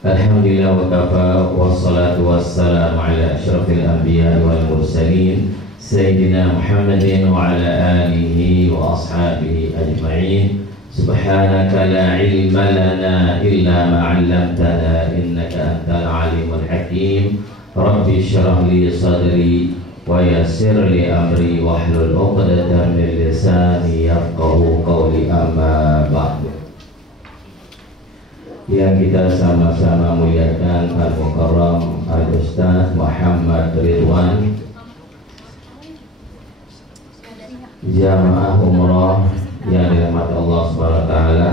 Alhamdulillah wa kafa wassalatu wassalamu ala asyrafil anbiya wal mursalin Sayyidina Muhammadin wa ala alihi wa ashabihi ajma'in. Subhanaka la ilma lana illa ma 'allamtana innaka antal alimul hakim. Rabbi shrah li sadri wa yassir li amri wahlul 'uqdatam min lisani yafqahu qawli, amma ba'du. Yang kita sama-sama muliakan Al-Mukarram Al-Ustaz Muhammad Ridwan, jamaah umrah yang dirahmati Allah Subhanahu wa taala.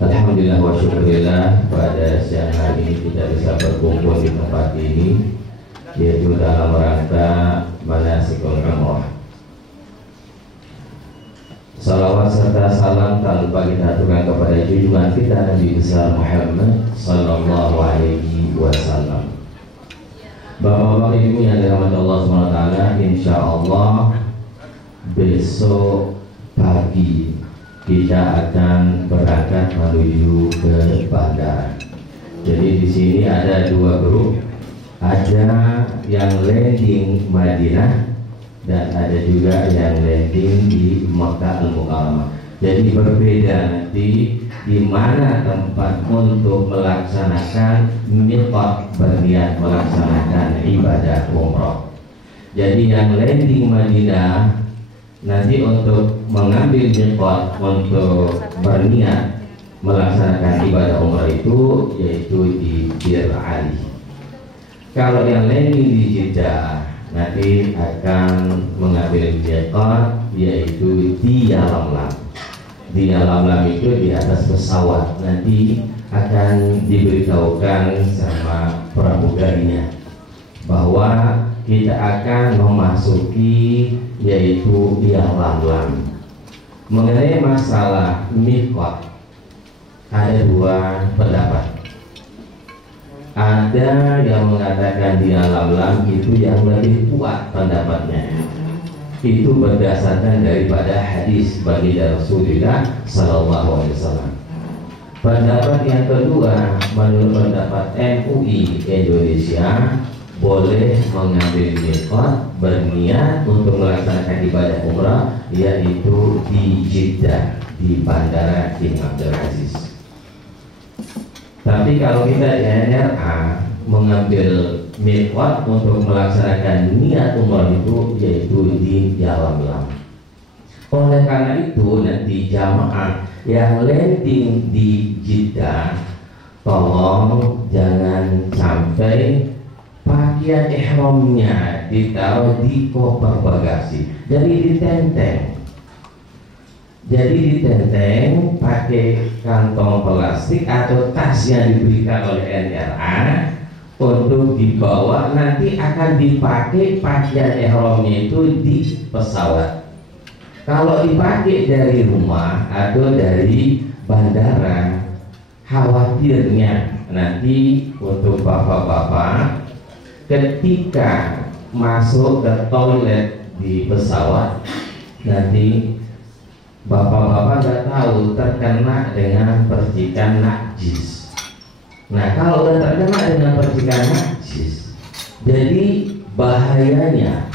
Alhamdulillah wa syukurillah, pada siang hari ini kita bisa berkumpul di tempat ini, yaitu dalam rangka manasikul umrah. Salawat serta salam tak lupa kita aturkan kepada junjungan kita Nabi besar Muhammad sallallahu alaihi wasallam. Bapak-bapak ibu yang dirahmati Allah SWT, insya Allah besok pagi kita akan berangkat menuju ke bandara. Jadi di sini ada dua grup, ada yang landing Madinah dan ada juga yang landing di Makkah Al-Mukarramah. Jadi berbeda nanti di mana tempat untuk melaksanakan miqat, berniat melaksanakan ibadah umrah. Jadi yang landing Madinah nanti untuk mengambil miqat untuk berniat melaksanakan ibadah umrah itu yaitu di Bir Ali. Kalau yang landing di Jeddah nanti akan mengambil miqat yaitu di Yalamlam. Di Yalamlam itu di atas pesawat, nanti akan diberitahukan sama pramugarinya bahwa kita akan memasuki yaitu Yalamlam. Mengenai masalah miqat ada dua pendapat. Ada yang mengatakan di Yalamlam itu yang lebih kuat pendapatnya. Itu berdasarkan daripada hadis baginda Rasulullah sallallahu alaihi wasallam. Pendapat yang kedua, menurut pendapat MUI Indonesia, boleh mengambil miqat berniat untuk melaksanakan ibadah umrah yaitu di Jeddah, di Bandara King Abdul Aziz. Tapi kalau kita di NRA mengambil miqat untuk melaksanakan niat umrah itu yaitu di Yalamlam. Oleh karena itu nanti jamaah yang landing di Jeddah, tolong jangan sampai pakaian ihramnya ditaruh di koper bagasi. Jadi ditenteng. Jadi ditenteng pakai kantong plastik atau tas yang diberikan oleh NRA untuk dibawa, nanti akan dipakai pakaian ihramnya itu di pesawat. Kalau dipakai dari rumah atau dari bandara, khawatirnya nanti untuk bapak-bapak ketika masuk ke toilet di pesawat, nanti bapak-bapak nggak tahu terkena dengan percikan najis. Nah, kalau udah terkena dengan percikan najis, jadi bahayanya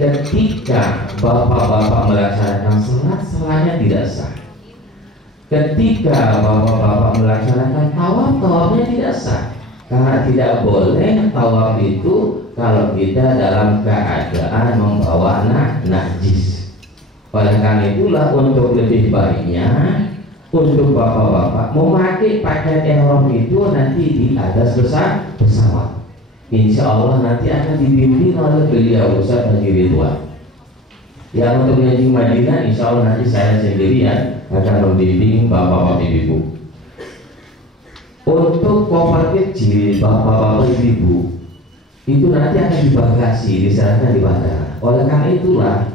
ketika bapak-bapak melaksanakan sholat, sholatnya tidak sah. Ketika bapak-bapak melaksanakan tawaf, tawafnya tidak sah. Karena tidak boleh tawaf itu kalau kita dalam keadaan membawa najis. Oleh karena itulah untuk lebih baiknya untuk bapak-bapak memakai pakaian ihram itu nanti di atas pesawat. Insya Allah nanti akan dibimbing oleh beliau Ustaz Haji Ridwan. Yang untuk landing Madinah, insya Allah nanti saya sendirian akan membimbing bapak-bapak ibu. Untuk koper kecil bapak-bapak ibu itu nanti akan dibagasi, diserahkan di bandara. Oleh karena itulah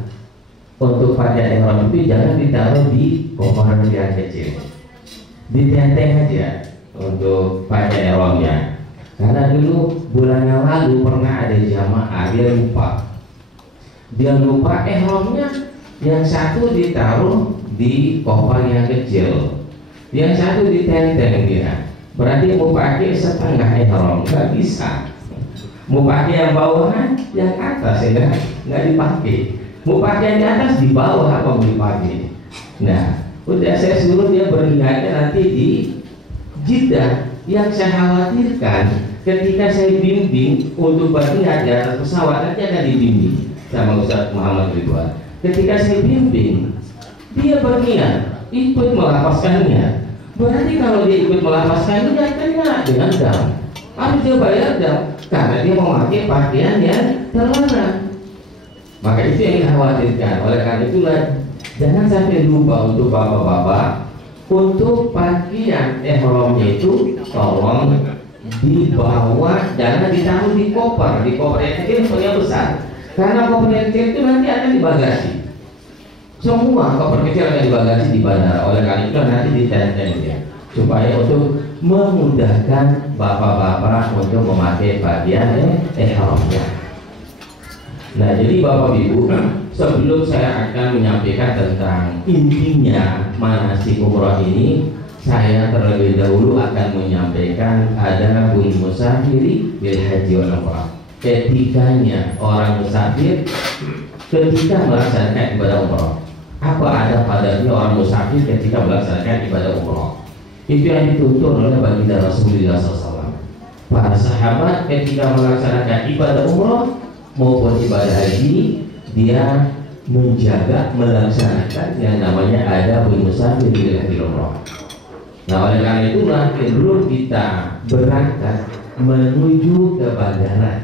untuk pakaian ihram itu jangan ditaruh di koper yang kecil, ditenteng aja untuk pakaian ihramnya. Karena dulu bulan yang lalu pernah ada jamaah dia lupa ihramnya, yang satu ditaruh di koper yang kecil, yang satu ditenteng dia. Berarti mau pakai setengah ihram nggak bisa. Mau pakai yang bawahan, yang atas ya nggak dipakai. Mau pakai yang di atas di bawah apa mau dipakai? Nah, udah saya suruh dia beringatnya nanti di Jeddah. Yang saya khawatirkan ketika saya bimbing untuk berniat di atas pesawat, nanti akan dibimbing sama Ustaz Muhammad Ridwan. Ketika saya bimbing, dia berniat ikut melapaskannya. Berarti kalau dia ikut melapaskannya, dia kena dengan dam. Harus dia bayar dam karena dia memakai pakaian yang terlarang. Maka itu yang dikhawatirkan. Oleh karena itulah jangan sampai lupa untuk bapak-bapak, untuk pakaian ihramnya itu tolong dibawa, jangan ditaruh di koper. Di koper yang kecil punya besar, karena koper yang kecil itu nanti akan dibagasi. Semua koper kecil akan dibagasi di bandara. Oleh karena itu nanti ditenteng ya, supaya untuk memudahkan bapak-bapak untuk memakai pakaian ihramnya. Nah, jadi Bapak Ibu, sebelum saya akan menyampaikan tentang intinya manasik umrah ini, saya terlebih dahulu akan menyampaikan adabul musafiri bil haji wal umrah. Etikanya orang musafir ketika melaksanakan ibadah umrah. Apa adab adabnya orang musafir ketika melaksanakan ibadah umrah? Itu yang dituntut oleh baginda Rasulullah SAW. Para sahabat ketika melaksanakan ibadah umrah maupun ibadah haji, dia menjaga melaksanakan yang namanya adabul musafir bil haji umrah. Nah, oleh karena itulah sebelum kita berangkat menuju ke bandara,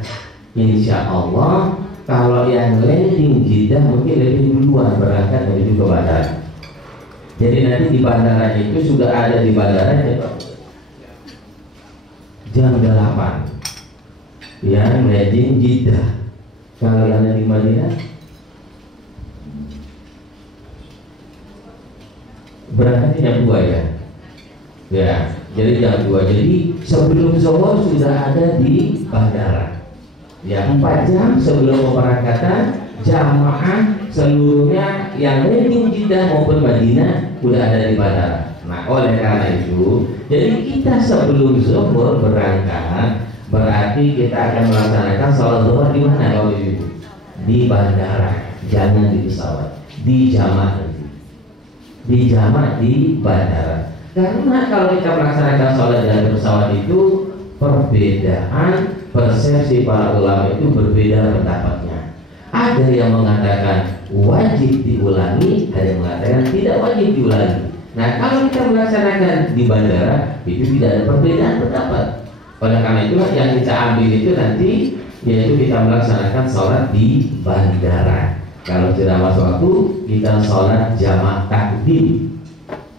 insya Allah kalau yang landing Jeddah mungkin lebih duluan berangkat menuju ke bandara. Jadi nanti di bandara itu sudah ada di bandara jam 8 yang landing Jeddah. Kalau yang ada di Madinah berangkat jam 2 ya. Ya, jadi jam 2. Jadi sebelum zuhur sudah ada di bandara. Ya, 4 jam sebelum keberangkatan jamaah seluruhnya yang landing Jeddah maupun Madinah sudah ada di bandara. Nah, oleh karena itu, jadi kita sebelum zuhur berangkat, berarti kita akan melaksanakan sholat zuhur di mana kalau Ibu? Di bandara, jangan di pesawat, di jamak nanti. Di jamak di bandara. Karena kalau kita melaksanakan sholat di pesawat itu perbedaan persepsi para ulama itu berbeda pendapatnya. Ada yang mengatakan wajib diulangi, ada yang mengatakan tidak wajib diulangi. Nah, kalau kita melaksanakan di bandara itu tidak ada perbedaan pendapat. Oleh karena itulah yang kita ambil itu nanti yaitu kita melaksanakan sholat di bandara. Kalau tidak masuk waktu, kita sholat jamak takdim,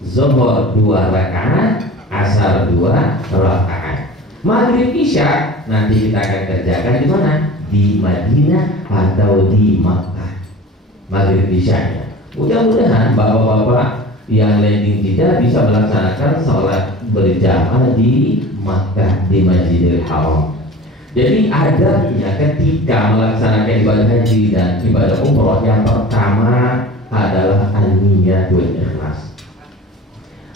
zuhur 2 rakaat, asar 2 rakaat, maghrib isya nanti kita akan kerjakan di mana? Di Madinah atau di Makkah. Maghrib isyanya. Mudah-mudahan bapak-bapak yang landing Jeddah bisa melaksanakan sholat berjamaah di Makkah, di Masjidil Haram. Jadi adabnya ketika melaksanakan ibadah haji dan ibadah umroh, yang pertama adalah an-niyatul ikhlas.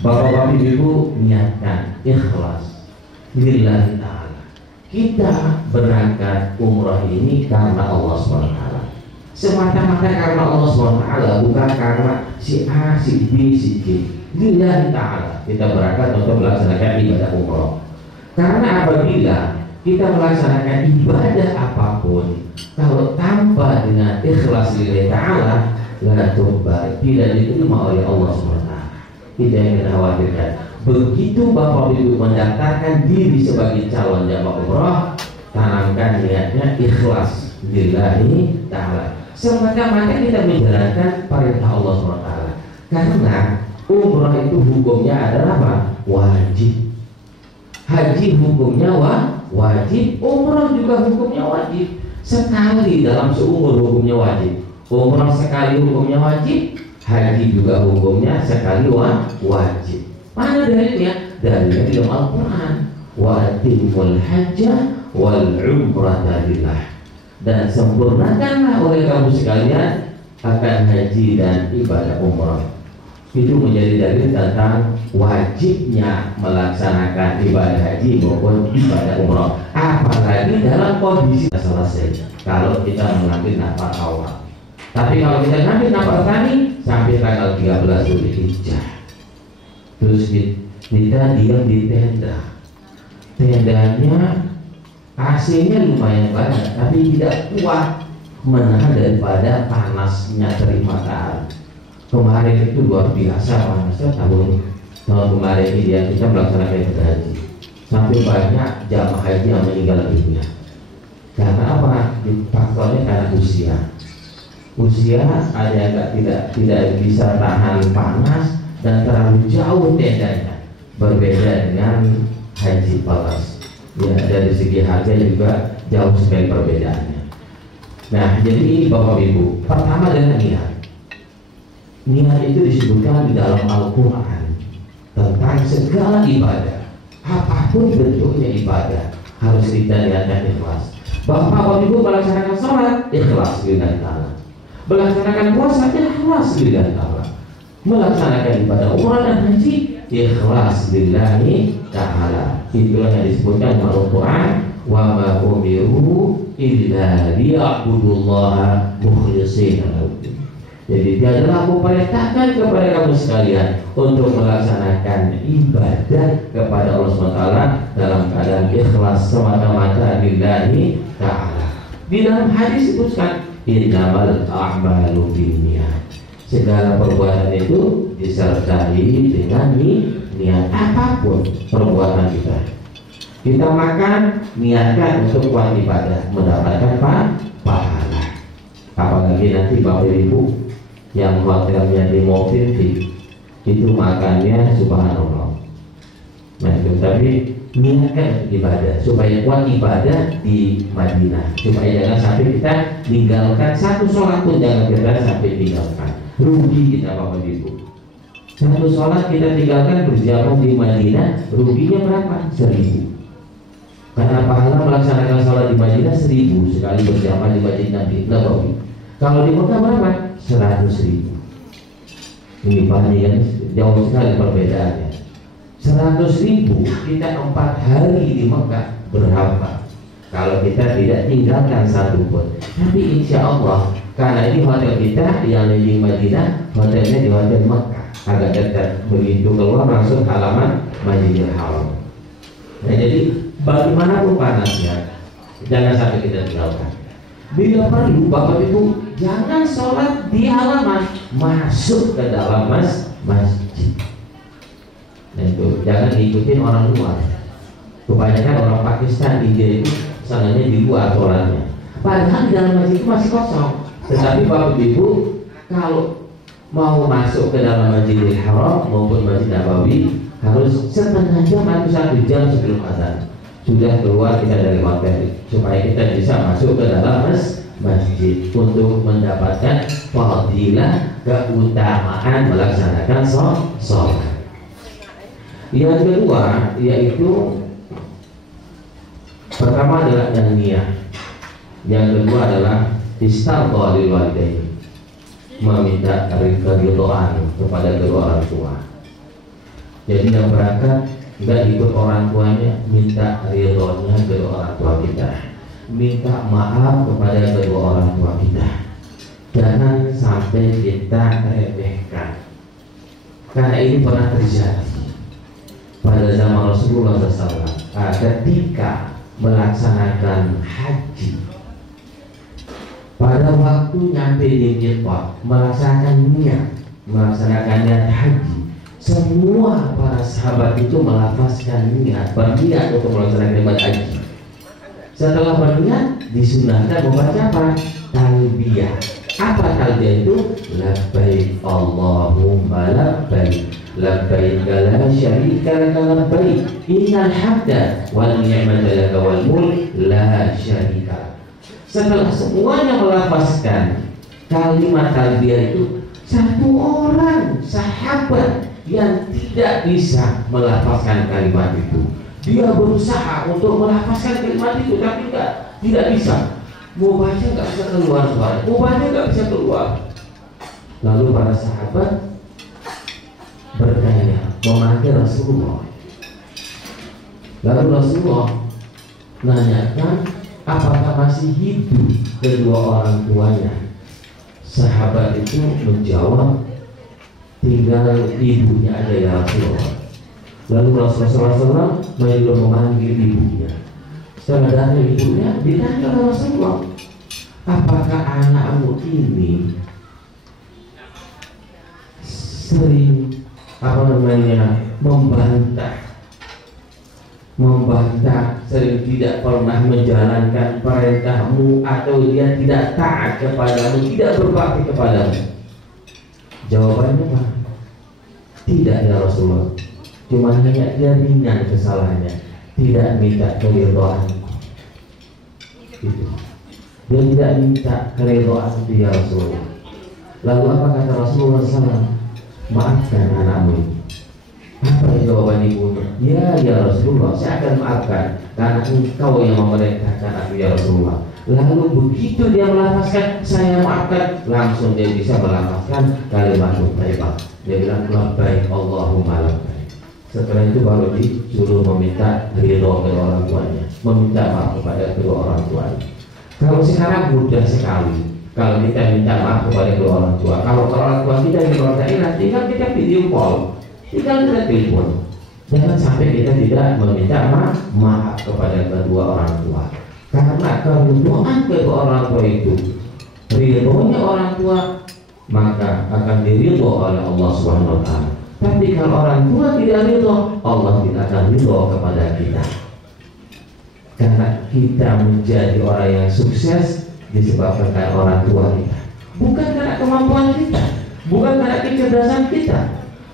Bapak-bapak ibu niatkan ikhlas lillahi ta'ala. Kita berangkat umroh ini karena Allah SWT, semata-mata karena Allah SWT, bukan karena si A, si B, si C. Lillahi ta'ala kita berangkat untuk melaksanakan ibadah umroh. Karena apabila kita melaksanakan ibadah apapun, kalau tanpa dengan ikhlas lillahi ta'ala, la tuqbal, tidak diterima oleh Allah SWT. Tidak yang kita khawatirkan. Begitu Bapak Ibu mendaftarkan diri sebagai calon jamaah umroh, tanamkan niatnya ikhlas lillahi ta'ala. Semata-mata kita menjalankan perintah Allah SWT. Karena umroh itu hukumnya adalah apa? Wajib. Haji hukumnya wajib, umroh juga hukumnya wajib. Sekali dalam seumur hukumnya wajib. Umroh sekali hukumnya wajib, haji juga hukumnya sekali wajib. Mana dalilnya? Dalilnya di dalam Al-Quran. Wa atimul hajjah wal umrata lillah. Dan sempurnakanlah oleh kamu sekalian akan haji dan ibadah umrah. itu menjadi dalil tentang wajibnya melaksanakan ibadah haji maupun ibadah umroh, apalagi dalam kondisi selesai kalau kita mengambil nafas awal. Tapi kalau kita ngambil nafas tani sampai tanggal 13 Zulhijjah, terus kita diam di tenda. Tendanya AC-nya lumayan banyak, tapi tidak kuat menahan daripada panasnya terik matahari. Kemarin itu luar biasa panasnya, tahun kemarin ini ya kita melaksanakan ibadah haji sampai banyak jamaah haji yang meninggal dunia. Karena apa? Faktornya karena usia ada yang tidak bisa tahan panas dan terlalu jauh tendanya, berbeda dengan haji palas. Ya, dari segi harga juga jauh sekali perbedaannya. Nah, jadi ini Bapak Ibu, pertama adalah niat. Niat itu disebutkan di dalam Al-Quran tentang segala ibadah, apapun bentuknya ibadah harus kita niatkan ikhlas. Bapak Ibu melaksanakan sholat ikhlas lillahi ta'ala, melaksanakan puasa ikhlas lillahi ta'ala, melaksanakan ibadah umrah dan haji ikhlas lillahi ta'ala. Itulah yang disebutkan dalam Al-Quran, wa ma umiru illa liya'budullaha mukhlishina lahu. Jadi tiadalah aku perintahkan kepada kamu sekalian untuk melaksanakan ibadah kepada Allah SWT dalam keadaan ikhlas semata-mata lillahi ta'ala. Di dalam hadis disebutkan innamal a'malu binniyat. Segala perbuatan itu disertai dengan niat. Apapun perbuatan kita, kita makan niatkan untuk kuat ibadah, mendapatkan pahala. Apalagi nanti Bapak Ibu yang hotelnya di mobil itu makannya subhanallah. Nah itu, tapi niatkan ibadah supaya kuat ibadah di Madinah, supaya jangan sampai kita tinggalkan satu sholat pun, jangan kita sampai tinggalkan, rugi kita Bapak Ibu. Satu sholat kita tinggalkan berjamaah di Madinah, ruginya berapa? 1.000. Karena pahala melaksanakan sholat di Madinah 1.000 sekali berjamaah di Masjid Nabawi. Kalau di Mekah berapa? 100.000. Ini bandingan jauh sekali perbedaannya. 100.000 kita 4 hari di Mekah berapa? Kalau kita tidak tinggalkan satu pun. Tapi insya Allah, karena ini hotel kita yang di Madinah, hotelnya di hotel Mekah, agak dekat, begitu keluar langsung halaman Masjidil Haram. Nah jadi bagaimanapun panasnya, jangan sampai kita tinggalkan. Bila perlu Bapak Ibu jangan sholat di halaman, masuk ke dalam masjid. Nah itu jangan ikutin orang luar. Kebanyakan orang Pakistan, India itu sananya di luar sholatnya, padahal di dalam masjid itu masih kosong. Tetapi Bapak Ibu kalau mau masuk ke dalam Masjidil Haram maupun Masjid Nabawi harus setengah jam atau 1 jam sebelum azan sudah keluar kita dari hotel, supaya kita bisa masuk ke dalam masjid untuk mendapatkan fadilah keutamaan melaksanakan sholat. Yang kedua yaitu pertama adalah niat, yang kedua adalah istighfar lil walidain, meminta keridhaan kepada kedua orang tua. Jadi yang berangkat nggak ikut orang tuanya, minta ridhonya kedua orang tua kita, minta maaf kepada kedua orang tua kita. Jangan sampai kita remehkan, karena ini pernah terjadi pada zaman Rasulullah SAW ketika melaksanakan haji. Pada waktu nyampe di Miqat, melaksanakan niat haji, semua para sahabat itu melafazkan niat, berniat untuk melaksanakan ibadah haji. Setelah berniat, disunahkan membaca apa? Talbiyah. Apa talbiyah itu? Labbaik Allahumma labbaik, labbaik la syarika laka labbaik, innal hamda wal ni'mata laka wal mulk la syarika. Setelah semuanya melafazkan kalimat talbiyah itu, satu orang sahabat yang tidak bisa melafazkan kalimat itu, dia berusaha untuk melafazkan kalimat itu tapi tidak bisa. Mau baca nggak bisa keluar suara, mau baca nggak bisa keluar. Lalu para sahabat bertanya, memanggil Rasulullah. Lalu Rasulullah nanyakan apakah masih hidup kedua orang tuanya. Sahabat itu menjawab, tinggal ibunya aja ya Rasulullah. Lalu Rasulullah SAW memanggil ibunya. Setelah datang ibunya, ditanya oleh Rasulullah, apakah anakmu ini sering membantah, sering tidak pernah menjalankan perintahmu, atau dia tidak taat kepadamu, tidak berbakti kepadamu? Jawabannya apa? Tidak ya Rasulullah, cuma hanya dia ringan kesalahannya, tidak minta keridhaan. Gitu. Dia tidak minta keridhaan ya Rasulullah. Lalu apa kata Rasulullah SAW? Maafkan anakmu. Apa jawaban ibunya? Ya Rasulullah, saya akan maafkan karena engkau yang memerintahkan aku ya Rasulullah. Lalu begitu dia melafazkan saya maafkan, langsung dia bisa melafazkan kalimat thayyibah. Dia bilang labbaik Allahumma labbaik. Setelah itu baru disuruh meminta ridho kepada orang tuanya, meminta maaf kepada kedua orang tuanya. Kalau sekarang mudah sekali. Kalau kita minta maaf kepada kedua orang tua, kalau orang tua kita di luar daerah, tinggal kita video call, tinggal kita telepon. Jangan sampai kita tidak meminta maaf kepada kedua orang tua, karena keridhaan kedua orang tua itu, ridhonya orang tua, maka akan diridho oleh Allah Subhanahu wa Ta'ala. Tapi kalau orang tua tidak ridho, Allah tidak akan ridho kepada kita. Karena kita menjadi orang yang sukses disebabkan karena orang tua kita, bukan karena kemampuan kita, bukan karena kecerdasan kita,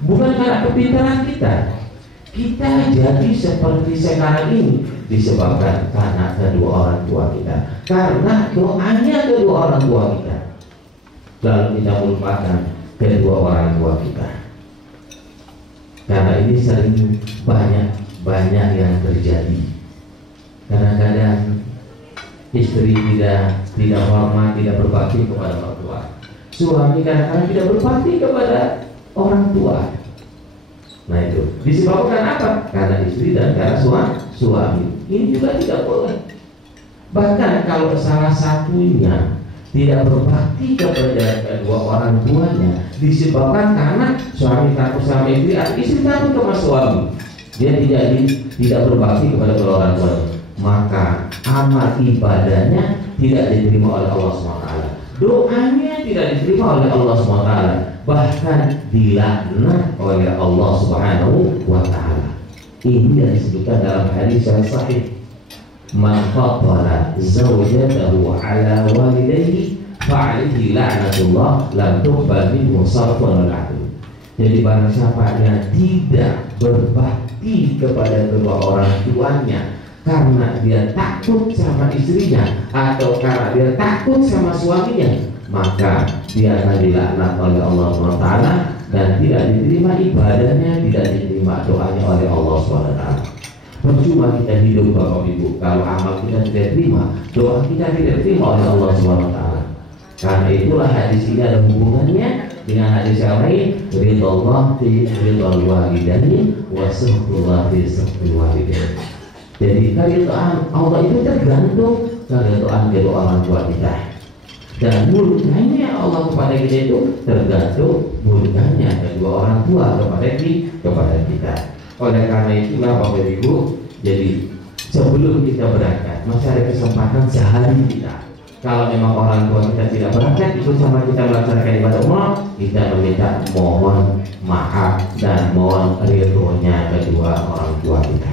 bukan karena kepintaran kita. Kita jadi seperti sekarang ini disebabkan karena kedua orang tua kita, karena doanya kedua orang tua kita. Lalu kita melupakan kedua orang tua kita. Karena ini sering banyak yang terjadi. Kadang-kadang istri tidak hormat, tidak berbakti kepada orang tua. Suami kadang-kadang tidak berbakti kepada orang tua. Nah itu disebabkan apa? Karena istri dan karena suami. Ini juga tidak boleh. Bahkan kalau salah satunya tidak berbakti kepada kedua orang tuanya, disebabkan karena suami takut sama istri, atau istri takut sama suami, dia tidak berbakti kepada kedua orang tuanya, maka amal ibadahnya tidak diterima oleh Allah SWT. Doanya tidak diterima oleh Allah SWT, bahkan dilaknat oleh Allah Subhanahu wa Ta'ala. Ini yang disebutkan dalam hadis yang sahih, man faddala zawjatahu ala walidayhi fa'alaihi la'natullah lam tuqbal minhu sarfun wal 'adl. Jadi barang siapa yang tidak berbakti kepada kedua orang tuanya karena dia takut sama istrinya atau karena dia takut sama suaminya, maka dia akan dilaknat oleh Allah SWT dan tidak diterima ibadahnya, tidak diterima doanya oleh Allah SWT. Percuma kita hidup Bapak Ibu kalau amal kita tidak terima, doa kita tidak terima oleh Allah SWT. Karena itulah hadis ini ada hubungannya dengan hadis yang lain, ridallah fi ridal walidaini wa suhbullah fi suhbil walidaini. Jadi keridhaan Allah itu tergantung keridhaan kedua orang tua kita, dan murkanya Allah kepada kita itu tergantung murkanya kedua orang tua kepada kita. Oleh karena itulah Bapak Ibu, jadi sebelum kita berangkat masih ada kesempatan sehari kita. Kalau memang orang tua kita tidak berangkat ikut sama kita melaksanakan ibadah umrah, kita meminta mohon maaf dan mohon ridhonya kedua orang tua kita.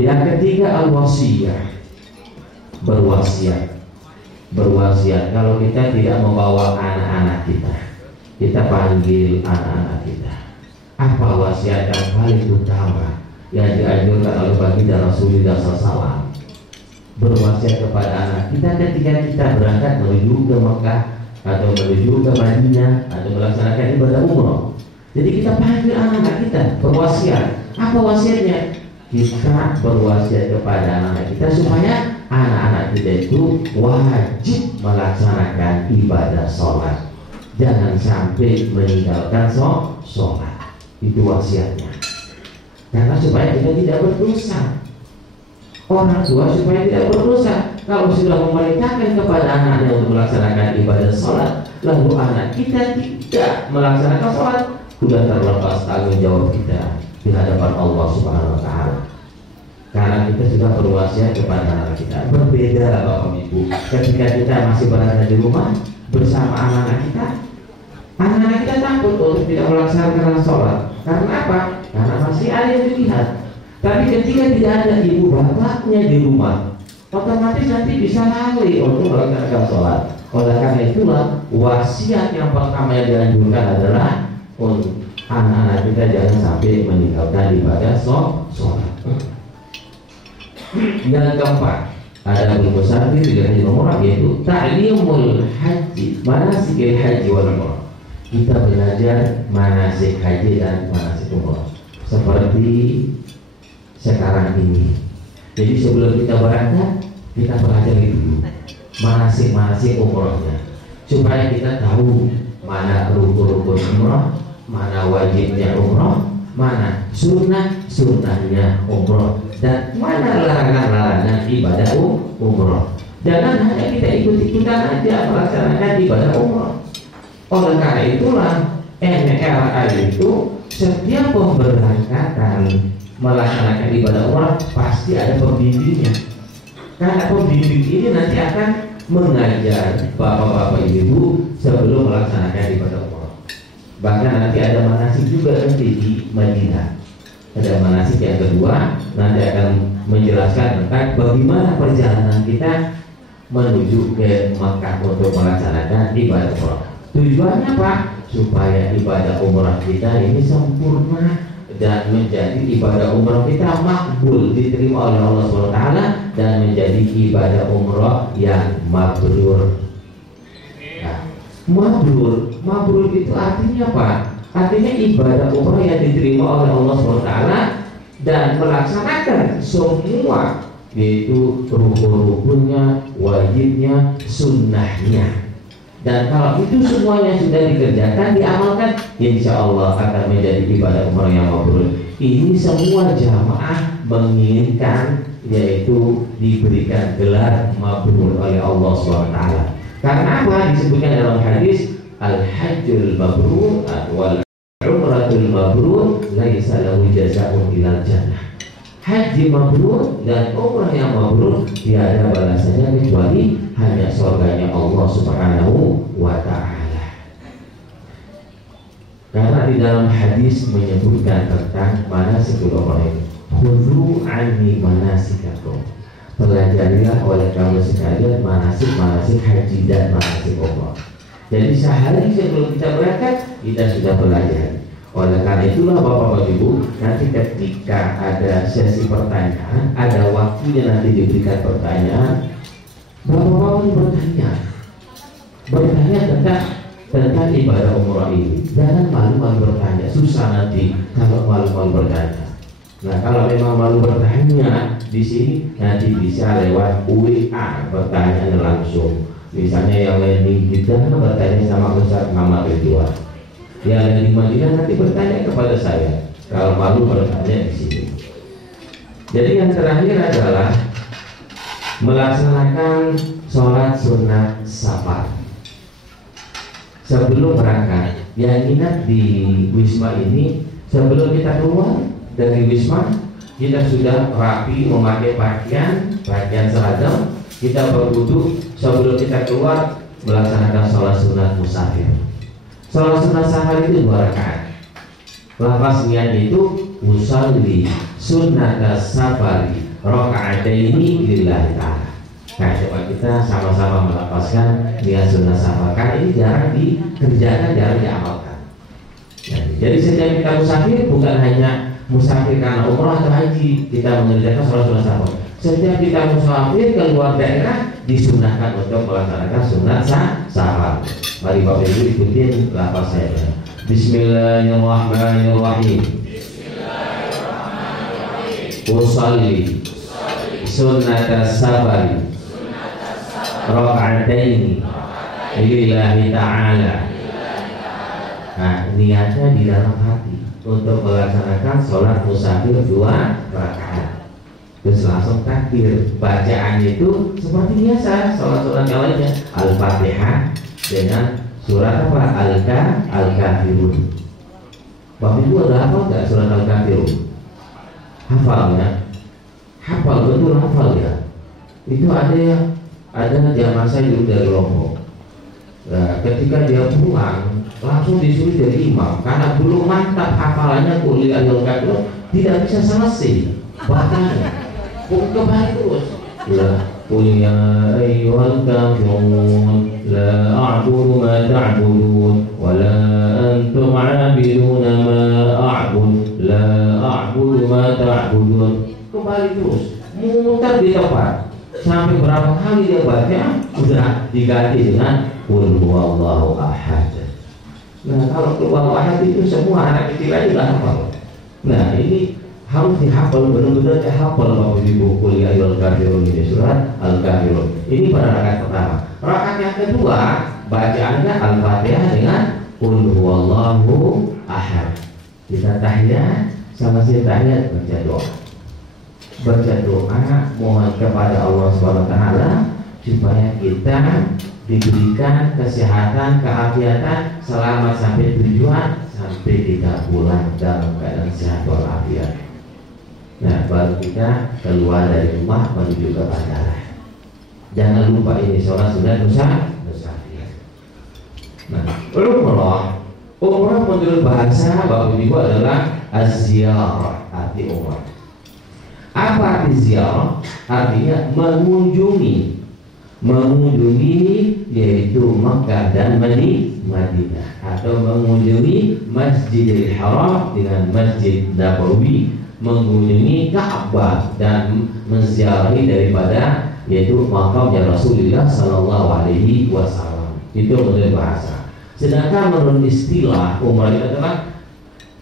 Yang ketiga, al-wasiyah, berwasiat. Kalau kita tidak membawa anak-anak kita panggil anak-anak kita. Apa wasiat yang paling utama yang dianjurkan oleh baginda Rasulullah SAW? Berwasiat kepada anak kita ketika kita berangkat menuju ke Mekah atau menuju ke Madinah atau melaksanakan ibadah umroh. Jadi kita panggil anak-anak kita berwasiat. Apa wasiatnya? Kita berwasiat kepada anak-anak kita supaya anak-anak kita itu wajib melaksanakan ibadah sholat. Jangan sampai meninggalkan sholat. Itu wasiatnya. Karena supaya kita tidak berdosa. Orang tua supaya tidak berdosa. Kalau sudah memerintahkan kepada anaknya untuk melaksanakan ibadah sholat, lalu anak kita tidak melaksanakan sholat, sudah terlepas tanggung jawab kita di hadapan Allah Subhanahu wa Ta'ala. Karena kita sudah berwasiat kepada anak kita. Berbeda Bapak Ibu ketika kita masih berada di rumah bersama anak-anak kita. Anak-anak kita takut untuk tidak melaksanakan sholat. Karena apa? Karena masih ada yang dilihat. Tapi ketika tidak ada ibu bapaknya di rumah, otomatis nanti bisa lari untuk melaksanakan sholat. Oleh karena itulah wasiat yang pertama yang dianjurkan adalah untuk anak-anak kita jangan sampai meninggalkan ibadah sholat. Yang keempat, ada berbesar tidak hanya umrah, yaitu ta'limul haji, manasikil haji wal umrah. Kita belajar manasik haji dan manasik umrah seperti sekarang ini. Jadi sebelum kita berangkat, kita pelajari dulu manasik umrahnya, supaya kita tahu mana rukun umrah, mana wajibnya umrah, mana sunnahnya umrah, dan mana larangan ibadah umrah. Jangan hanya kita ikut-ikutan aja melaksanakan ibadah umrah. Oleh karena itulah NLA itu setiap pemberangkatan melaksanakan ibadah umrah pasti ada pembimbingnya. Karena pembimbing ini nanti akan mengajar bapak-bapak ibu sebelum melaksanakan ibadah umrah. Bahkan nanti ada manasik juga nanti di Madinah. Ada manasik yang kedua, nanti akan menjelaskan tentang bagaimana perjalanan kita menuju ke Makkah untuk melaksanakan ibadah umrah. Tujuannya apa? Supaya ibadah umrah kita ini sempurna dan menjadi ibadah umrah kita makbul, diterima oleh Allah SWT, dan menjadi ibadah umrah yang mabrur. Nah, mabrur itu artinya apa? Artinya ibadah umrah yang diterima oleh Allah SWT dan melaksanakan semua, yaitu rukun-rukunnya, wajibnya, sunnahnya. Dan kalau itu semuanya sudah dikerjakan, diamalkan, insya Allah akan menjadi ibadah umrah yang mabrur. Ini semua jamaah menginginkan, yaitu diberikan gelar mabrur oleh Allah SWT. Karena apa? Disebutkan dalam hadis al-hajjul mabrur wal umratul mabrur laisa lahu jazaa'un ilal jannah. Haji mabrur dan umrah yang mabrur tiada balasannya kecuali hanya surganya Allah Subhanahu wa Ta'ala. Karena di dalam hadis menyebutkan tentang manasikul umrah ini, khudhu anni manasikakum, pelajarilah oleh kamu sekalian manasik haji dan manasik umrah. Jadi sehari sebelum kita berangkat kita sudah belajar. Oleh karena itulah Bapak Ibu, nanti ketika ada sesi pertanyaan, ada waktunya nanti diberikan pertanyaan, Bapak bertanya tentang ibadah umrah ini. Jangan malu-malu bertanya, susah nanti kalau malu-malu bertanya. Nah, kalau memang malu bertanya di sini, nanti bisa lewat WA bertanya langsung. Misalnya yang lain kita bertanya sama Ustaz Muhammad Ridwan, yang di Madinah nanti bertanya kepada saya. Kalau malu bertanya di sini. Jadi yang terakhir adalah melaksanakan sholat sunat safar sebelum berangkat. Yang ingat di Wisma ini, sebelum kita keluar dari Wisma, kita sudah rapi memakai pakaian seragam, kita berwudu. Sebelum kita keluar melaksanakan sholat sunat musafir. Sholat sunat safar itu 2 rakaat. Lafaz niat itu usolli sunat safari rakaataini lillahi ta'ala. Nah, coba kita sama-sama melafazkan niat sunat safar. Karena ini jarang dikerjakan, jarang diamalkan. Jadi setiap kita musafir bukan hanya musafir karena umrah atau haji, kita mengerjakan sholat sunat safar. Setiap kita musafir ke luar daerah disunahkan untuk melaksanakan sunat safar. Mari Bapak Ibu ikutin lafaz saya. Bismillahirrahmanirrahim. Usolli sunat safari raka'ataini lillahi ta'ala Nah, niatnya di dalam hati untuk melaksanakan sholat musafir 2 rakaat. Terus langsung takbir. Bacaannya itu seperti biasa sholat-sholat yang lainnya. Al-Fatihah dengan surat apa? Al-Kafirun. Bapak Ibu ada hafal nggak surat Al-Kafirun? Hafal ya? Hafal, betul hafal ya. Itu ada jamaah saya dulu dari Lombok. Nah, ketika dia pulang langsung disuruh jadi imam karena belum mantap hafalannya kuliah Al-Kafirun, tidak bisa selesai. Bahkan kembali terus. La qul ya ayyuhal kafirun la a'budu ma ta'budun wa la antum 'abiduna ma a'bud la a'budu ma ta'budun. Kembali terus, muter di tempat sampai berapa kali dia baca sudah diganti dengan qul huwallahu ahad. Nah, kalau qul huwallahu ahad itu semua anak kecil aja nggak hafal. Nah, ini harus dihafal, benar-benar dihafal Bapak Ibu. Kuliah Al-Kafirun ini surat Al-Kafirun. Ini pada rakaat pertama. Rakaat yang kedua bacaannya Al-Fatihah dengan qul huwallahu ahad. Kita tahiyat, sama si tahiyat baca doa. Baca doa mohon kepada Allah Subhanahu wa taala supaya kita diberikan kesehatan, keafiatan selama sampai tujuan, sampai kita pulang dalam keadaan sehat walafiat. Nah, baru kita keluar dari rumah menuju ke bandara. Jangan lupa ini sholat sunnah musafir. Nah, umrah menurut bahasa Bapak Ibu adalah az-ziyarah, arti umrah. Apa arti ziarah? Artinya mengunjungi, yaitu Makkah dan Madinah, atau mengunjungi Masjidil Haram dengan Masjid Nabawi, mengunjungi Ka'bah dan menziarahi daripada yaitu makamnya Rasulullah Sallallahu Alaihi Wasallam. Itu menurut bahasa. Sedangkan menurut istilah umrah itu adalah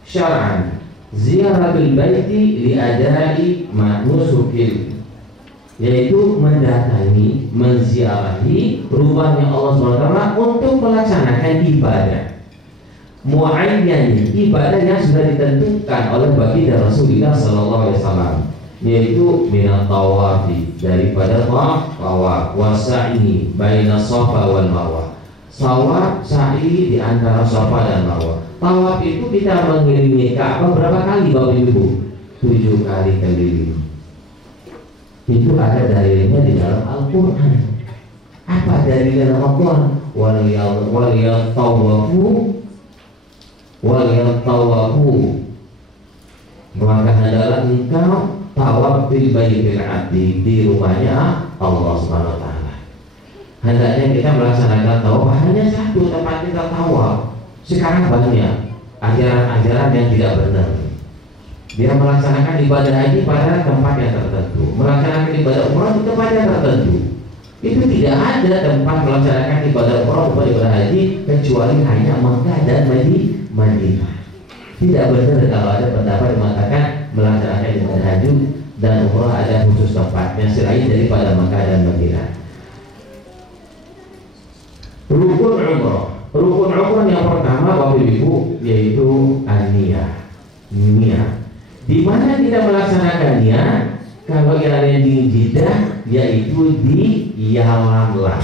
syar'an ziaratul baiti li adai manusukil, yaitu mendatangi, menziarahi rumahnya Allah SWT untuk melaksanakan ibadah muayyan, ibadah yang sudah ditentukan oleh baginda Rasulullah Sallallahu Alaihi Wasallam, yaitu minat tawafi, daripada tawaf, wasa'i baina Safa wal Marwah, tawaf sa'i di antara Safa dan Marwah. Tawaf itu kita mengelilingi Ka'bah berapa kali Bapak Ibu? 7 kali keliling. Itu ada dalilnya di dalam Al-Quran. Apa dalilnya dalam Al-Quran? Waliyatawafu, maka adalah engkau tawaf bil baitil atiq, di rumahnya Allah Subhanahu wa taala. Hendaknya kita melaksanakan tawaf hanya satu tempat kita tawaf. Sekarang banyak ajaran-ajaran yang tidak benar. Dia melaksanakan ibadah haji pada tempat yang tertentu, melaksanakan ibadah umrah di tempat yang tertentu. Itu tidak ada tempat melaksanakan ibadah umrah atau ibadah haji kecuali hanya Makkah dan Madinah. Tidak benar kalau ada pendapat yang mengatakan melaksanakan ibadah haji dan umrah ada khusus tempatnya selain daripada Makkah dan Madinah. Rukun umrah yang pertama Bapak Ibu yaitu niat. Di mana kita melaksanakannya? Kalau yang ada di Jeddah, yaitu di Yalamlam,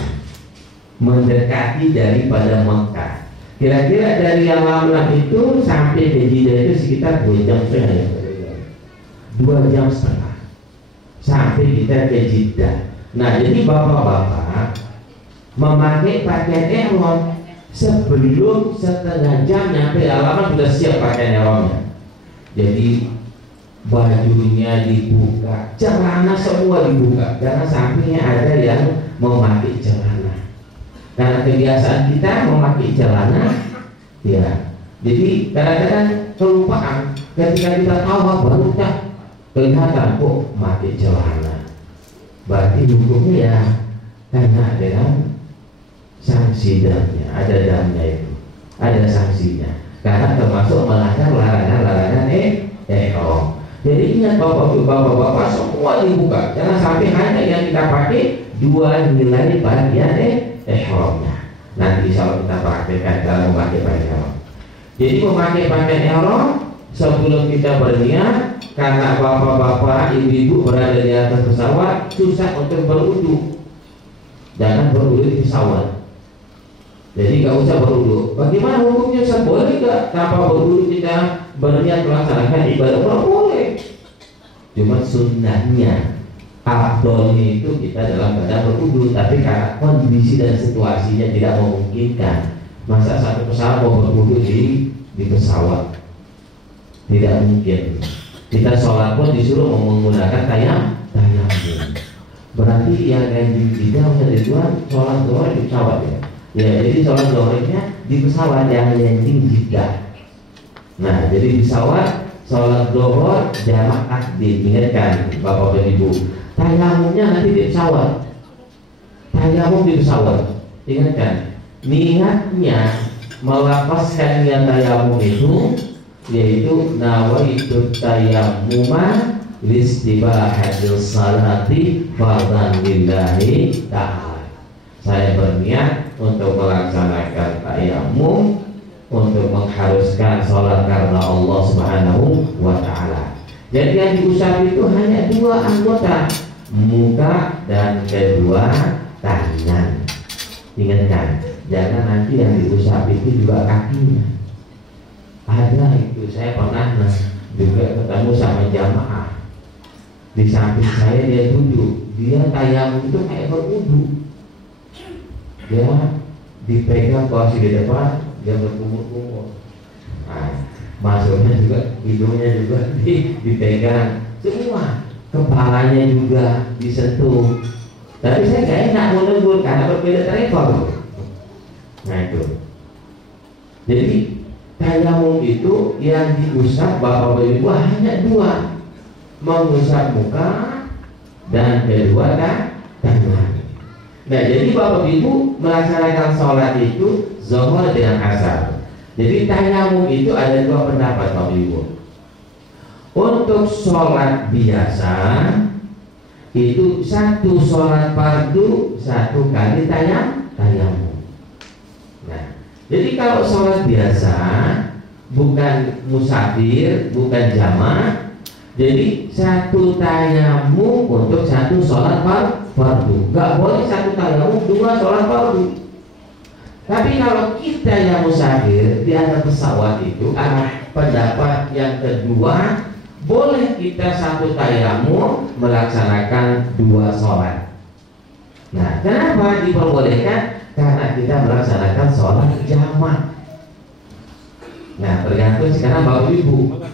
mendekati daripada Mekah. Kira-kira dari Yalamlam itu sampai ke Jeddah itu sekitar 2 jam setengah. 2 jam setengah sampai kita ke Jeddah. Nah, jadi bapak-bapak memakai pakaian ihram sebelum setengah jam nyampe Yalamlam sudah siap pakaian ihramnya. Jadi bajunya dibuka, celana semua dibuka, karena sampingnya ada yang memakai celana. Karena kebiasaan kita memakai celana, ya. Jadi kadang-kadang kelupaan ketika kita tawaf baru tak kelihatan kok memakai celana. Berarti hukumnya ya kena dengan sanksi damnya, ada damnya itu, ada sanksinya. Karena termasuk melanggar larangan ihram. Jadi ingat bapak-bapak semua dibuka, jangan sampai hanya yang kita pakai 2 nilai bagian ihramnya. Nanti insya Allah kita praktekkan dalam memakai pakaian ihram. Jadi memakai pakaian ihram sebelum kita berniat, karena bapak-bapak, ibu-ibu berada di atas pesawat susah untuk berwudu. Jangan berwudu di pesawat. Jadi nggak usah berwudu. Bagaimana hukumnya? Boleh nggak tanpa berwudu kita berniat melaksanakan ibadah umrah? Boleh. Cuma sunnahnya, afdolnya itu kita dalam keadaan berwudu. Tapi karena kondisi dan situasinya tidak memungkinkan, masa satu pesawat mau berwudu di pesawat? Tidak mungkin. Kita sholat pun disuruh menggunakan tayamum. Berarti yang kita ada tujuan sholat zuhur di pesawat ya. Ya, jadi sholat zuhurnya di pesawat yang landing jika. Nah, jadi di pesawat sholat zuhur jamak takdim. Ingatkan Bapak dan Ibu, tayamumnya nanti di pesawat. Tayamum di pesawat. Ingatkan, niatnya melafazkan niat tayamum itu yaitu nawaitu tayammuma listibahatil salati fardhan lillahi ta'ala. Saya berniat untuk melaksanakan tayammum untuk mengharuskan sholat karena Allah Subhanahu wa ta'ala. Jadi yang diusap itu hanya dua anggota, muka dan kedua tangan. Ingatkan, jangan nanti yang diusap itu juga kakinya. Ada itu, saya pernah juga ketemu sama jamaah. Di samping saya dia duduk, dia tayamum itu kayak berwudu. Dia dipegang kursi di depan, dia berkumur-kumur. Nah, masuknya juga, hidungnya juga dipegang, semua kepalanya juga disentuh. Tapi saya gak enak mau negur karena berbeda travel. Nah itu. Jadi tayamum itu yang diusap Bapak Ibu hanya dua, mengusap muka dan kedua tangan. Nah, jadi Bapak Ibu melaksanakan sholat itu zuhur dengan asar. Jadi tayamum itu ada dua pendapat Bapak Ibu. Untuk sholat biasa itu satu sholat fardu satu kali tayamum. Nah, jadi kalau sholat biasa bukan musafir, bukan jamaah, jadi satu tayamum untuk satu sholat fardu. Gak boleh satu tayamum dua sholat fardu. Tapi kalau kita yang musafir di atas pesawat itu, pendapat yang kedua, boleh kita satu tayamum melaksanakan dua sholat. Nah, kenapa diperbolehkan? Karena kita melaksanakan sholat jamaah. Nah, tergantung sekarang Bapak Ibu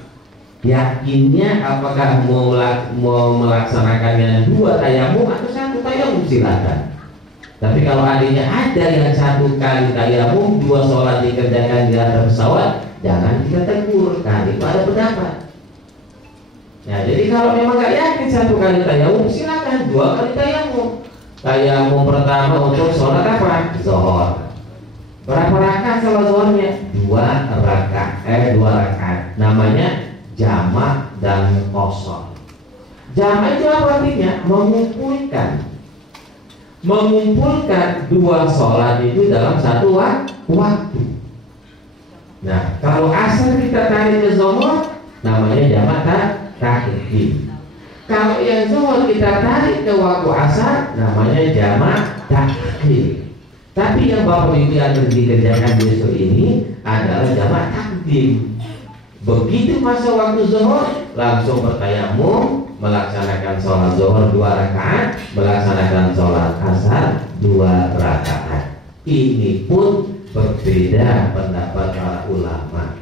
yakinnya apakah mau melaksanakannya dua tayamum atau satu tayamum, silakan. Tapi kalau adanya ada yang satu kali tayamum dua sholat dikerjakan di atas pesawat, jangan kita tegur, karena itu ada pendapat. Nah, jadi kalau memang gak yakin satu kali tayamum, silakan dua kali tayamum. Tayamum pertama untuk sholat apa? Zuhur. Berapa rakaat sholat zuhurnya? Dua rakaat. Namanya jamak dan qasar. Jamak itu apa artinya? Mengumpulkan dua sholat itu dalam satu waktu. Nah, kalau asar kita tarik ke zuhur, namanya jamak takdim. Kalau yang zuhur kita tarik ke waktu asar, namanya jamak takhir. Tapi yang Bapak Ibu yang dikerjakan besok ini adalah jamak takdim. Begitu masa waktu zuhur, langsung bertayamum, melaksanakan sholat zuhur 2 rakaat, melaksanakan sholat asar 2 rakaat. Ini pun berbeda pendapat para ulama.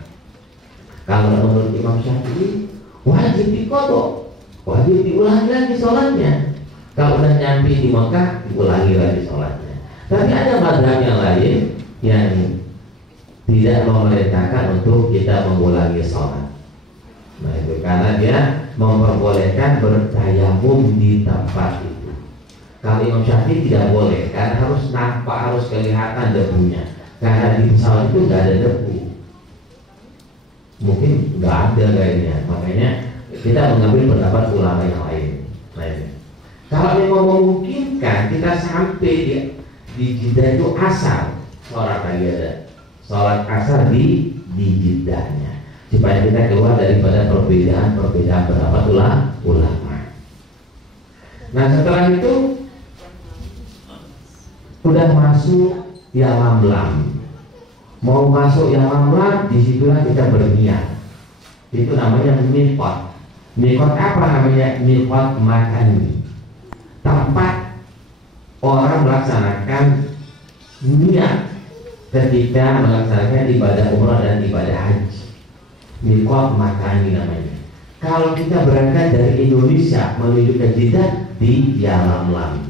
Kalau menurut Imam Syafi'i, wajib diqodho, wajib diulangi lagi sholatnya. Kalau udah nyampe di Mekah, diulangi lagi sholatnya. Tapi ada mazhab yang lain yang tidak memerintahkan untuk kita mengulangi sholat. Nah itu karena dia memperbolehkan bertayamum di tempat itu. Kalau Imam Syafi'i tidak boleh, karena harus nampak, harus kelihatan debunya. Karena di pesawat itu nggak ada debu, mungkin nggak ada kayaknya. Makanya kita mengambil pendapat ulama yang lain. Nah ini. Kalau memang memungkinkan kita sampai di Jeddah itu asar, sholat lagi ada sholat asar di di jiddahnya, supaya kita keluar daripada perbedaan pendapat ulama. Nah setelah itu udah masuk Yalamlam, mau masuk Yalamlam, disitulah kita berniat. Itu namanya miqat. Miqat apa namanya? Miqat makani, tempat orang melaksanakan niat ketika melaksanakan ibadah umrah dan ibadah haji. Miqat makani namanya. Kalau kita berangkat dari Indonesia menuju ke Jeddah, di Yalamlam,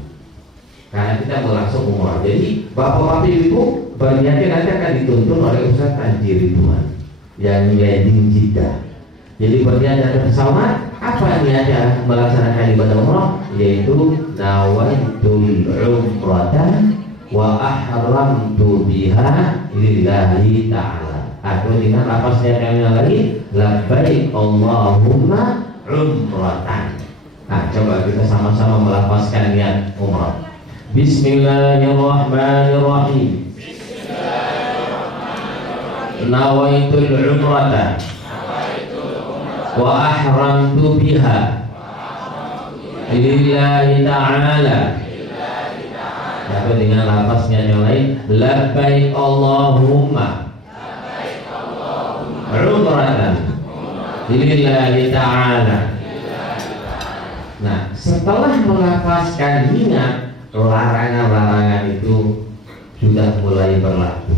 karena kita mau langsung umrah. Jadi bapak-bapak ibu berniatnya nanti akan dituntun oleh Ustaz Haji Ridwan yang landing Jeddah. Jadi berniat dari pesawat, apa niatnya melaksanakan ibadah umrah? Yaitu nawaitul umrata wa ahramtu biha lillahi ta'ala. Atau dengan lafaznya kami lagi, labbaik Allahumma umratan. Nah, coba kita sama-sama melafazkan niat umrah. Bismillahirrahmanirrahim. Nawaitul umrata wa ahramtu biha lillahi ta'ala. Atau dengan lafaznya yang lain, labbaik Allahumma umratan lillahi ta'ala. Nah, setelah melafazkan niat, larangan-larangan itu sudah mulai berlaku.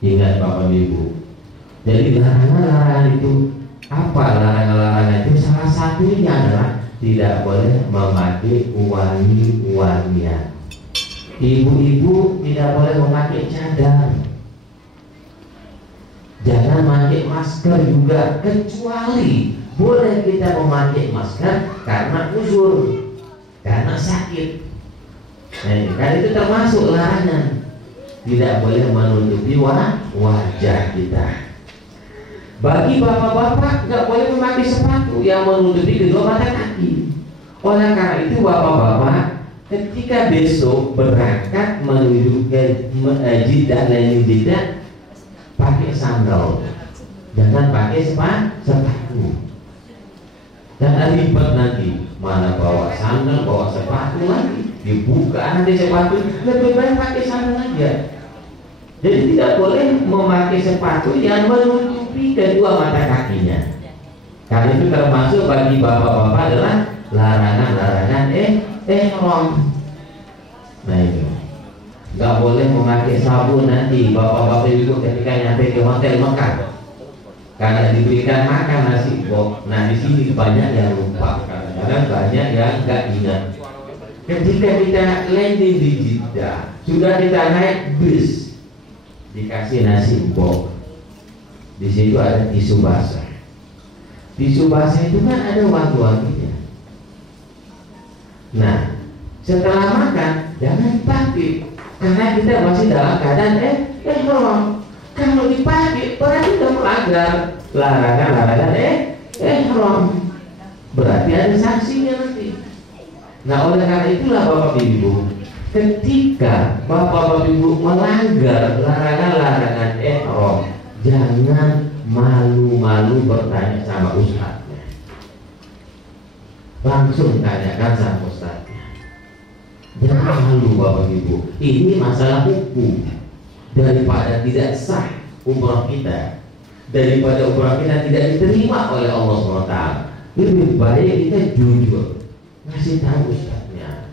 Ingat Bapak Ibu. Jadi larangan-larangan itu apa? Larangan-larangan itu salah satunya adalah tidak boleh memakai wangi-wangian. Ibu-ibu tidak boleh memakai cadar. Jangan memakai masker juga, kecuali boleh kita memakai masker karena uzur, karena sakit. Nah, kan itu termasuk larangan. Tidak boleh menutupi wajah kita. Bagi bapak-bapak nggak boleh memakai sepatu yang menutupi kedua mata kaki. Oleh karena itu bapak-bapak ketika besok berangkat menuju ke Jeddah dan Jeddah, pakai sandal, jangan pakai sepatu. Jangan ribet nanti, mana bawa sandal, bawa sepatu lagi, dibuka nanti sepatu. Lebih baik pakai sandal aja. Jadi tidak boleh memakai sepatu yang menutupi kedua mata kakinya. Karena itu termasuk bagi bapak-bapak adalah larangan-larangan ihram. Nah itu, nggak boleh memakai sabun nanti bapak-bapak ibu ketika nyampe ke hotel Mekah. Karena diberikan makan nasi bok. Nah di sini banyak yang lupa, kadang-kadang banyak yang nggak ingat. Ketika kita landing di Jeddah, sudah kita naik bus, dikasih nasi bok. Di situ ada tisu basah. Tisu basah itu kan ada wangi-wanginya. Nah, setelah makan jangan dipakai karena kita masih dalam keadaan ihram. Kalau dipakai berarti sudah melanggar larangan ihram. Berarti ada sanksinya nanti. Nah, oleh karena itulah Bapak Ibu, ketika Bapak Ibu melanggar larangan-larangan ihram, jangan malu-malu bertanya sama ustadznya. Langsung tanyakan sama ustadznya. Jangan malu Bapak Ibu. Ini masalah hukum. Daripada tidak sah umrah kita, daripada umrah kita tidak diterima oleh Allah SWT, lebih baik kita jujur ngasih tahu ustadznya.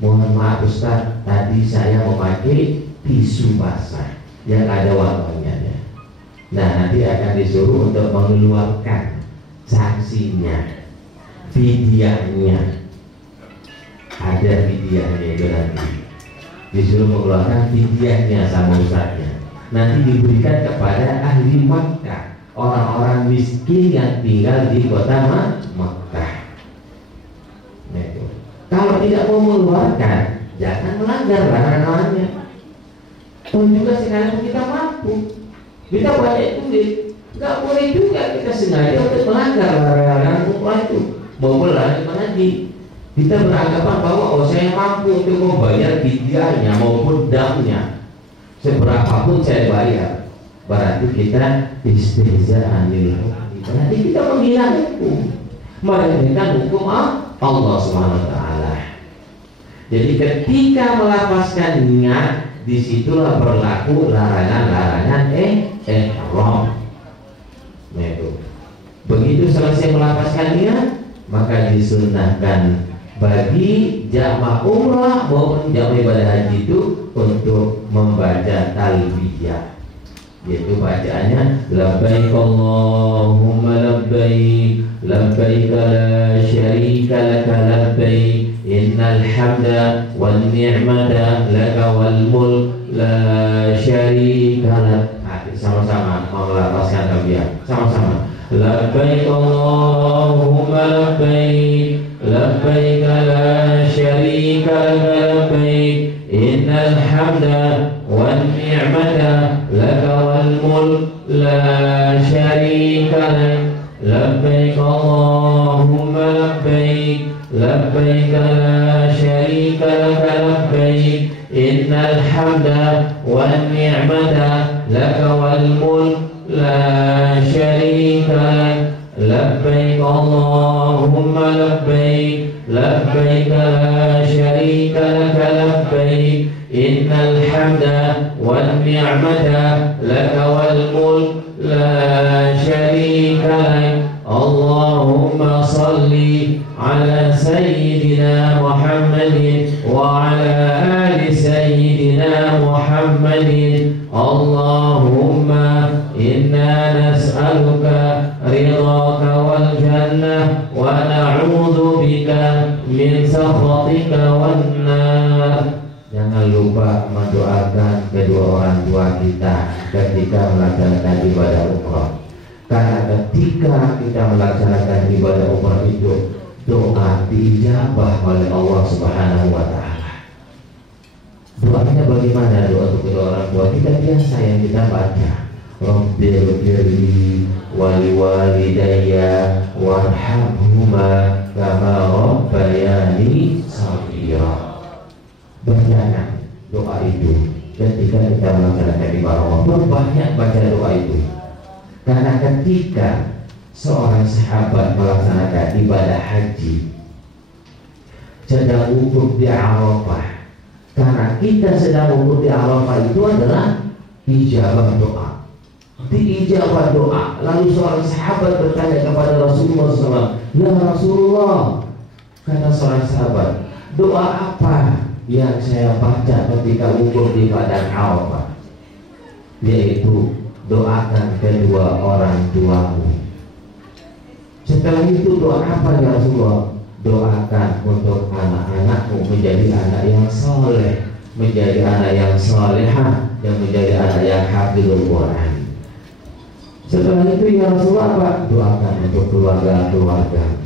Mohon maaf ustadz, tadi saya memakai tisu basah yang ada wanginya. Nah, nanti akan disuruh untuk mengeluarkan sanksinya, fidyahnya. Ada fidyahnya itu nanti. Disuruh mengeluarkan fidyahnya sama ustadznya. Nanti diberikan kepada ahli Makkah, orang-orang miskin yang tinggal di kota Makkah. Nah, itu. Kalau tidak mau mengeluarkan, jangan melanggar larangannya. Pun juga sekarang kita mampu, kita banyak duit, nggak boleh juga kita sengaja untuk melanggar larangan umrah itu. Mau larangan haji, kita beranggapan bahwa saya mampu untuk membayar fidyahnya maupun damnya, seberapapun saya bayar. berarti kita istihza'an lil hukmi, berarti kita menghina hukum, meremehkan hukum Allah Subhanahu wa taala. Jadi ketika melafazkan niat, disitulah berlaku larangan-larangan ihram. Nah itu. Begitu selesai melafazkan niat, maka disunahkan bagi jamaah umrah maupun jamaah ibadah haji itu untuk membaca talbiyah, yaitu bacaannya labbaik Allahumma labbaik labbaik la syarika laka labbaik innal hamda wan ni'mata laka wal mulk la syarika lak. Sama-sama melafazkan talbiyah, sama-sama. Labbaik Allahumma labbaik labbaik la syarika laka labbaik innal hamda wan ni'mata laka wal mulk la syarika lak. Labbaik Allahumma labbaik labbaik la syarika laka labbaik innal hamda wan ni'mata laka wal mulk la syarika lak. Labbaik Allahumma labbaik labbaik la syarika laka labbaik innal hamda wan ni'mata laka wal mulk la syarika lak. Allahumma salli ala sayyidina Muhammadin wa ala ali sayyidina Muhammadin. Allahumma inna nas'aluka ridhaka wal jannah wa na'udzu bika min sakhatika wan nar. Jangan lupa mendoakan kedua orang tua kita ketika melaksanakan ibadah umrah, karena ketika kita melaksanakan ibadah umrah itu doa diijabah oleh Allah Subhanahu wa taala. Doanya bagaimana? Doa untuk kedua orang tua kita biasa yang kita baca, Rabbighfirli wa liwalidayya warhamhuma kama rabbayani shaghira. Banyak doa itu ketika kita melaksanakan ibadah umrah, banyak baca doa itu. Karena ketika seorang sahabat melaksanakan ibadah haji sedang wukuf di Arafah, karena kita sedang wukuf di Arafah itu adalah ijabah doa. Diijabah doa. Lalu seorang sahabat bertanya kepada Rasulullah SAW, ya Rasulullah, kata seorang sahabat, doa apa yang saya baca ketika wukuf di padang Arafah? Yaitu doakan kedua orang tuamu. Setelah itu doa apa ya Rasulullah? Doakan untuk anak-anakmu menjadi anak yang soleh, menjadi anak yang solehah, yang menjadi anak yang hafizul Quran. Setelah itu ya Rasulullah apa? Doakan untuk keluarga-keluarga.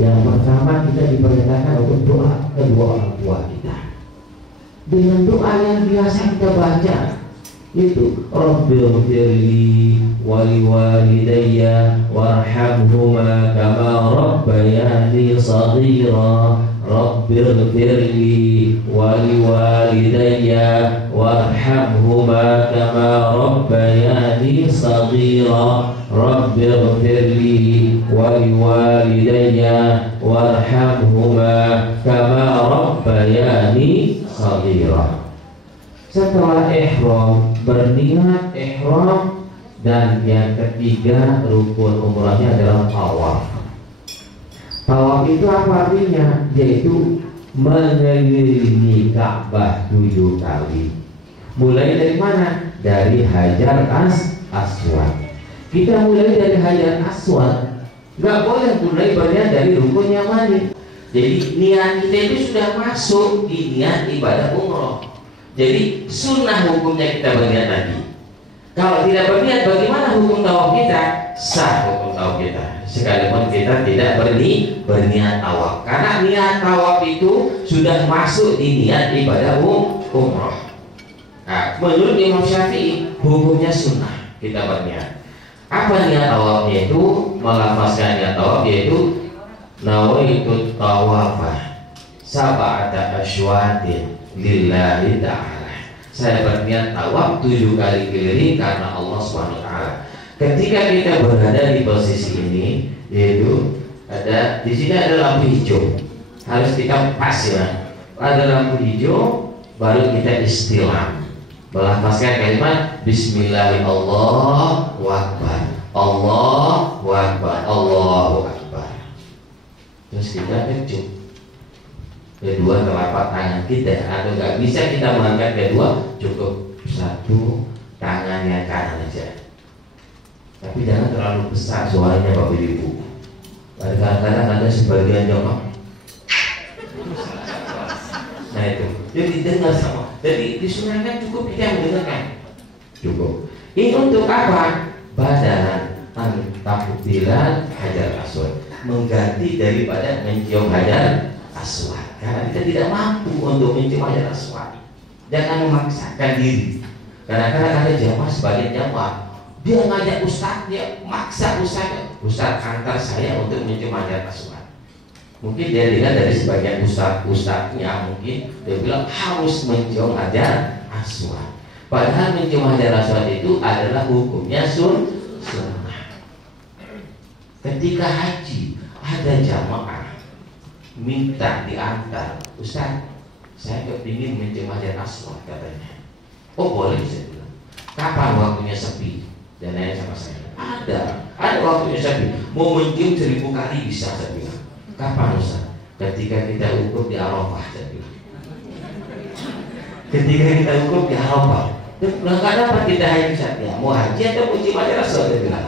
Yang pertama kita diperintahkan untuk doa kedua orang tua kita dengan doa yang biasa kita baca, itu Rabbighfirli wa liwalidayya warhamhuma kama rabbayani shaghira. Rabbighfirli wa liwalidayya warhamhuma kama rabbayani shaghira. Rabbighfirli wa liwalidayya warhamhuma kama rabbayani shaghira. Setelah ihram, berniat ihram, dan yang ketiga rukun umrahnya adalah tawaf. Tawaf itu apa artinya? Yaitu mengelilingi Ka'bah 7 kali. Mulai dari mana? Dari Hajar Aswad. Kita mulai dari Hajar Aswad. Gak boleh mulai berniat dari rukun Yamani. Jadi niat kita itu sudah masuk di niat ibadah umrah. Jadi sunnah hukumnya kita berniat tadi. Kalau tidak berniat, bagaimana hukum tawaf kita? Sah hukum tawaf kita, sekalipun kita tidak berniat tawaf. Karena niat tawaf itu sudah masuk di niat ibadah umrah. Nah, menurut Imam Syafi'i hukumnya sunnah kita berniat. Apa niat tawafnya itu? Melafazkan niat tawaf yaitu nawaitu tawafah sab'ata asywatin lillahi ta'ala. saya berniat tawaf 7 kali keliling karena Allah SWT. Ketika kita berada di posisi ini, yaitu ada di sini ada lampu hijau, harus kita pas ya. Ada lampu hijau, baru kita istilam, melafazkan kalimat Bismillahirrahmanirrahim, Allahu Akbar, Allahu Akbar, Allahu Akbar. Terus kita kecup kedua telapak tangan kita, atau nggak bisa kita mengangkat kedua, cukup satu tangan yang kanan aja. Tapi jangan terlalu besar suaranya Bapak Ibu. Kadang-kadang ada sebagian jamaah. Nah itu, jadi dengar sama. Jadi disunahkan cukup kita mendengarkan. Cukup. Ini untuk apa? Badalan takbiran hajar aswad, mengganti daripada mencium hajar aswad. Karena kita tidak mampu untuk mencium hajar aswad. Jangan memaksakan diri. Kadang-kadang ada jamaah, sebagian jamaah dia ngajak ustadznya, maksa ustadz antar saya untuk mencium hajar aswad. Mungkin dia lihat dari sebagian ustadznya, mungkin dia bilang harus mencium hajar aswad. Padahal mencium hajar aswad itu adalah hukumnya sunnah. Ketika haji ada jamaah minta diantar, ustadz saya kepingin mencium hajar aswad katanya. Oh boleh, saya bilang. Kapan waktunya sepi? Dan nanya sama saya, ada waktunya sepi. Mau mencium 1000 kali bisa, saya bilang. Kapan Ustaz? Ketika kita ukur di Arafah, saya bilang. Ketika kita ukur di Arafah, nggak dapat kita haji, ya mau haji atau mau cium hajar aswad, saya bilang.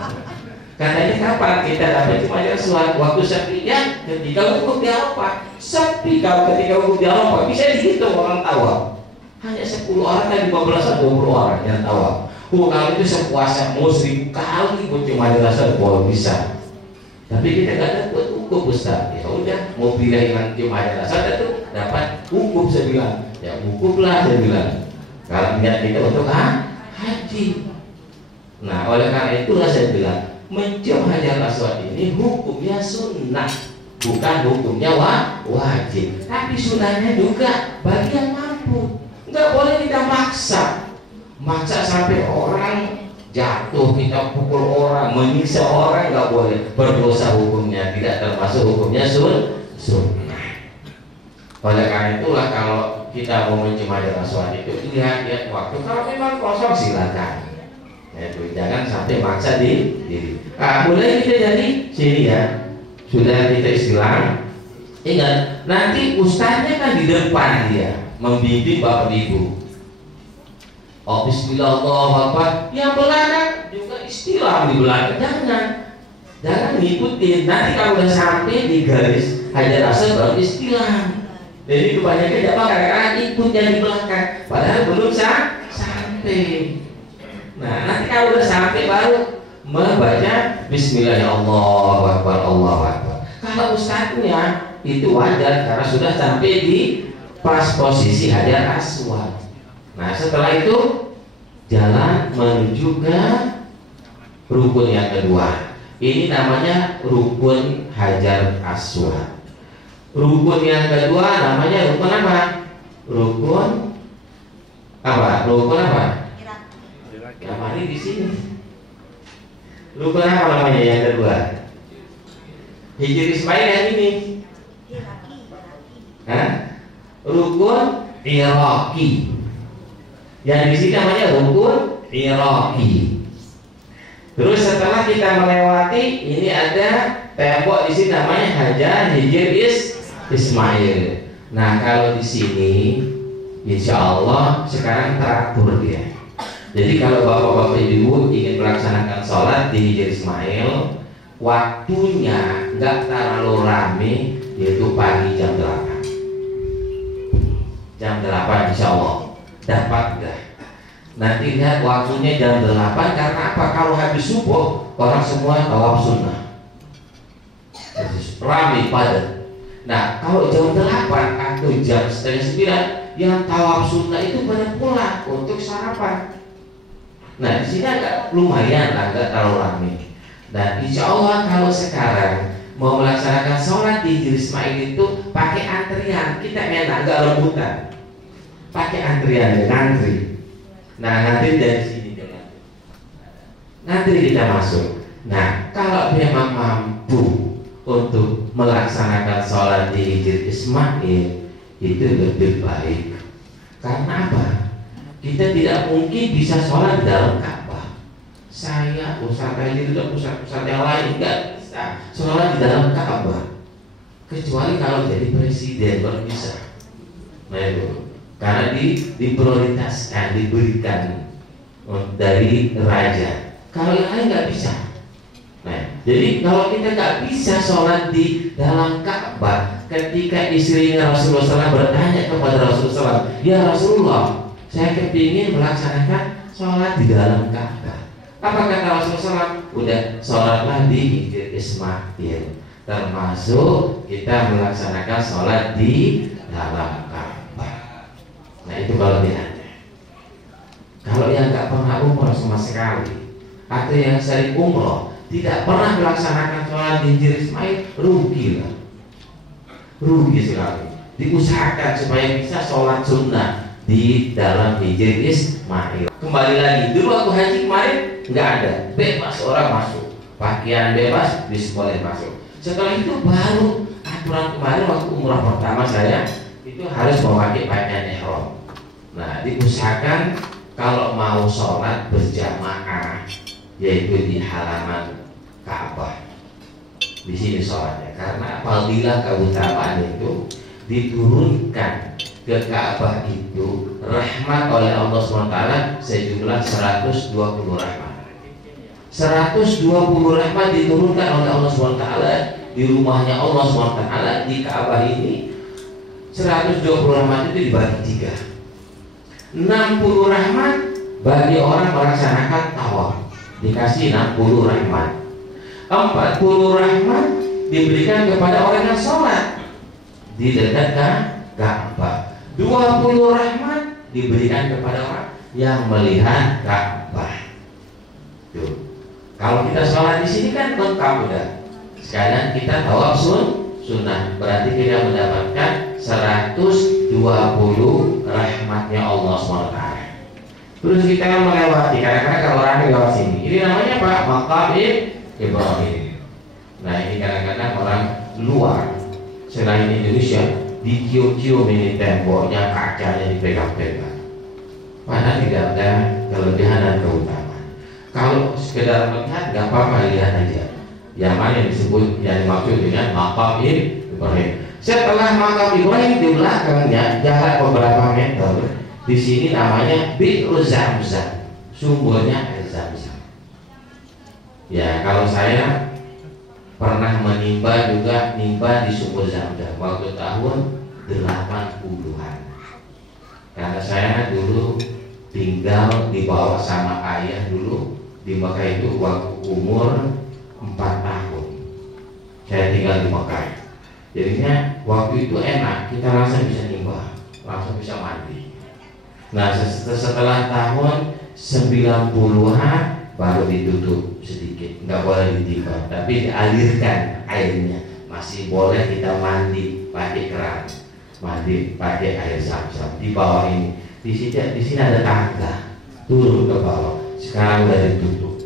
Katanya kapan kita dapat cium hajar aswad? Waktu sepinya ketika ukur di Arafah. Sepi kalau ketika ukur di Arafah bisa dihitung orang tawaf. Hanya 10 orang dan 15 atau 20 orang yang tawaf. Kalau itu sepuasa mau 1000 kali pun cuma dirasa boleh bisa. Tapi kita nggak dapat hukum Ustaz. Ya udah, mau pilih yang cuma dirasa itu dapat hukum, saya bilang. Ya hukumlah, saya bilang. Kalau niat kita untuk haji. Nah oleh karena itulah saya bilang, mencium hajar aswad ini hukumnya sunnah, bukan hukumnya wajib. Tapi sunnahnya juga bagi yang mampu. Nggak boleh kita maksa sampai orang jatuh, kita pukul orang, menyiksa orang, nggak boleh. Berdosa hukumnya, tidak termasuk hukumnya sunnah. Oleh karena itulah kalau kita mau mencium hajar aswad itu lihat waktu. Kalau memang kosong silakan. Jangan sampai maksa diri. Mulai kita dari sini ya. Sudah kita istilah. Ingat, nanti ustaznya kan di depan dia membimbing Bapak Ibu. Oh bismillah, Allahu Akbar. Yang belakang juga istilah di belakang. Jangan ngikutin. Nanti kalau udah sampai di garis hajar aswad baru istilah. Jadi kebanyakan jamaah kadang-kadang ikutnya di belakang, padahal belum sampai. Nah nanti kalau udah sampai baru membaca bismillahirrahmanirrahim, Allahu Akbar, Allahu Akbar. Kalau ustadznya itu wajar karena sudah sampai di pas posisi hajar aswad. Nah setelah itu jalan menuju ke rukun yang kedua. Ini namanya rukun hajar aswad. Rukun yang kedua namanya rukun apa? Rukun apa? Yang mana di sini? Rukun apa namanya yang kedua? Hijr Ismail yang ini. Rukun Iraqi. Yang di sini namanya rukun Iraqi. Terus setelah kita melewati ini ada tembok di sini namanya Hajar Hijr Ismail. Nah kalau di sini, insya Allah sekarang teratur dia. Jadi kalau bapak-bapak ibu ingin melaksanakan sholat di Hijr Ismail, waktunya nggak terlalu rame, yaitu pagi jam 8. Jam 8 insya Allah dapat enggak? Nanti lihat waktunya jam 8 karena apa? Kalau habis subuh orang semua tawaf sunnah, ramai padat. Nah kalau jam 8 atau jam setengah 9 yang tawaf sunnah itu pada pulang untuk sarapan. Nah di sini agak lumayan, agak terlalu ramai. Dan insya Allah kalau sekarang mau melaksanakan sholat di Hijr Ismail itu pakai antrian, kita enak, nggak rebutan. Pakai antrian, ngantri. Nah, nanti dari sini nanti kita masuk. Nah, kalau memang mampu untuk melaksanakan sholat di Hijr Ismail itu lebih baik. Karena apa? Kita tidak mungkin bisa sholat di dalam Ka'bah. Saya Ustaz ini juga pusat-pusat yang lain nggak bisa sholat di dalam Ka'bah, kecuali kalau jadi presiden baru bisa. Nah itu karena diprioritaskan, diberikan dari raja. Kalau yang lain nggak bisa. Nah, jadi kalau kita nggak bisa sholat di dalam Ka'bah, ketika istrinya Rasulullah SAW bertanya kepada Rasulullah SAW, ya Rasulullah, saya kepingin melaksanakan sholat di dalam Ka'bah. Apa kata Rasulullah SAW? Udah sholatlah di Hijr Ismail, termasuk kita melaksanakan sholat di dalam Ka'bah. Nah itu kelebihannya. Kalau yang nggak pernah umroh sama sekali, atau yang sering umroh tidak pernah melaksanakan sholat di Hijr Ismail, rugi lah, rugi sekali. Diusahakan supaya bisa sholat sunnah di dalam Hijr Ismail. Kembali lagi, dulu waktu haji kemarin nggak ada, bebas orang masuk, pakaian bebas, boleh masuk. Setelah itu baru aturan kemarin waktu umrah pertama saya itu harus memakai pakaian ihram. Nah, diusahakan kalau mau sholat berjamaah, yaitu di halaman Ka'bah, di sini sholatnya. Karena apabila keutamaan itu diturunkan ke Ka'bah itu rahmat oleh Allah SWT sejumlah 120 rahmat. 120 rahmat diturunkan oleh Allah SWT di rumahnya Allah SWT di Ka'bah ini. 120 rahmat itu dibagi 3. 60 rahmat bagi orang melaksanakan tawaf, dikasih 60 rahmat. 40 rahmat diberikan kepada orang yang sholat di dekat Ka'bah. 20 rahmat diberikan kepada orang yang melihat Ka'bah. Tuh. Kalau kita sholat di sini kan lengkap udah. Sekarang kita tawaf sunnah, berarti kita mendapatkan 120 rahmatnya Allah SWT. Terus kita melewati, kadang-kadang kalau orang lewat sini, ini namanya apa? Maqam Ibrahim. Nah ini kadang-kadang orang luar selain Indonesia dikiu-kiu ini temboknya, kacanya dipegang-pegang, padahal tidak ada kelebihan dan keutamaan. Kalau sekedar melihat nggak apa-apa, lihat aja. Yang mana yang disebut, yang dimaksud dengan Maqam Ibrahim. Setelah Maqam Ibrahim di belakangnya jarak beberapa meter, di sini namanya Bi'ru Zamzam, sumbernya air Zamzam. Ya kalau saya pernah menimba juga, nimba di sumber Zamzam waktu tahun 80-an. Karena saya dulu tinggal di bawah sama ayah dulu di Mekah itu waktu umur 4 tahun. Saya tinggal di Mekah. Jadinya waktu itu enak, kita langsung bisa nimba, langsung bisa mandi. Nah setelah tahun 90-an baru ditutup sedikit, nggak boleh ditimba, tapi dialirkan airnya. Masih boleh kita mandi pakai keran, mandi pakai air Zamzam di bawah ini. Di sini ada tangga turun ke bawah. Sekarang udah ditutup,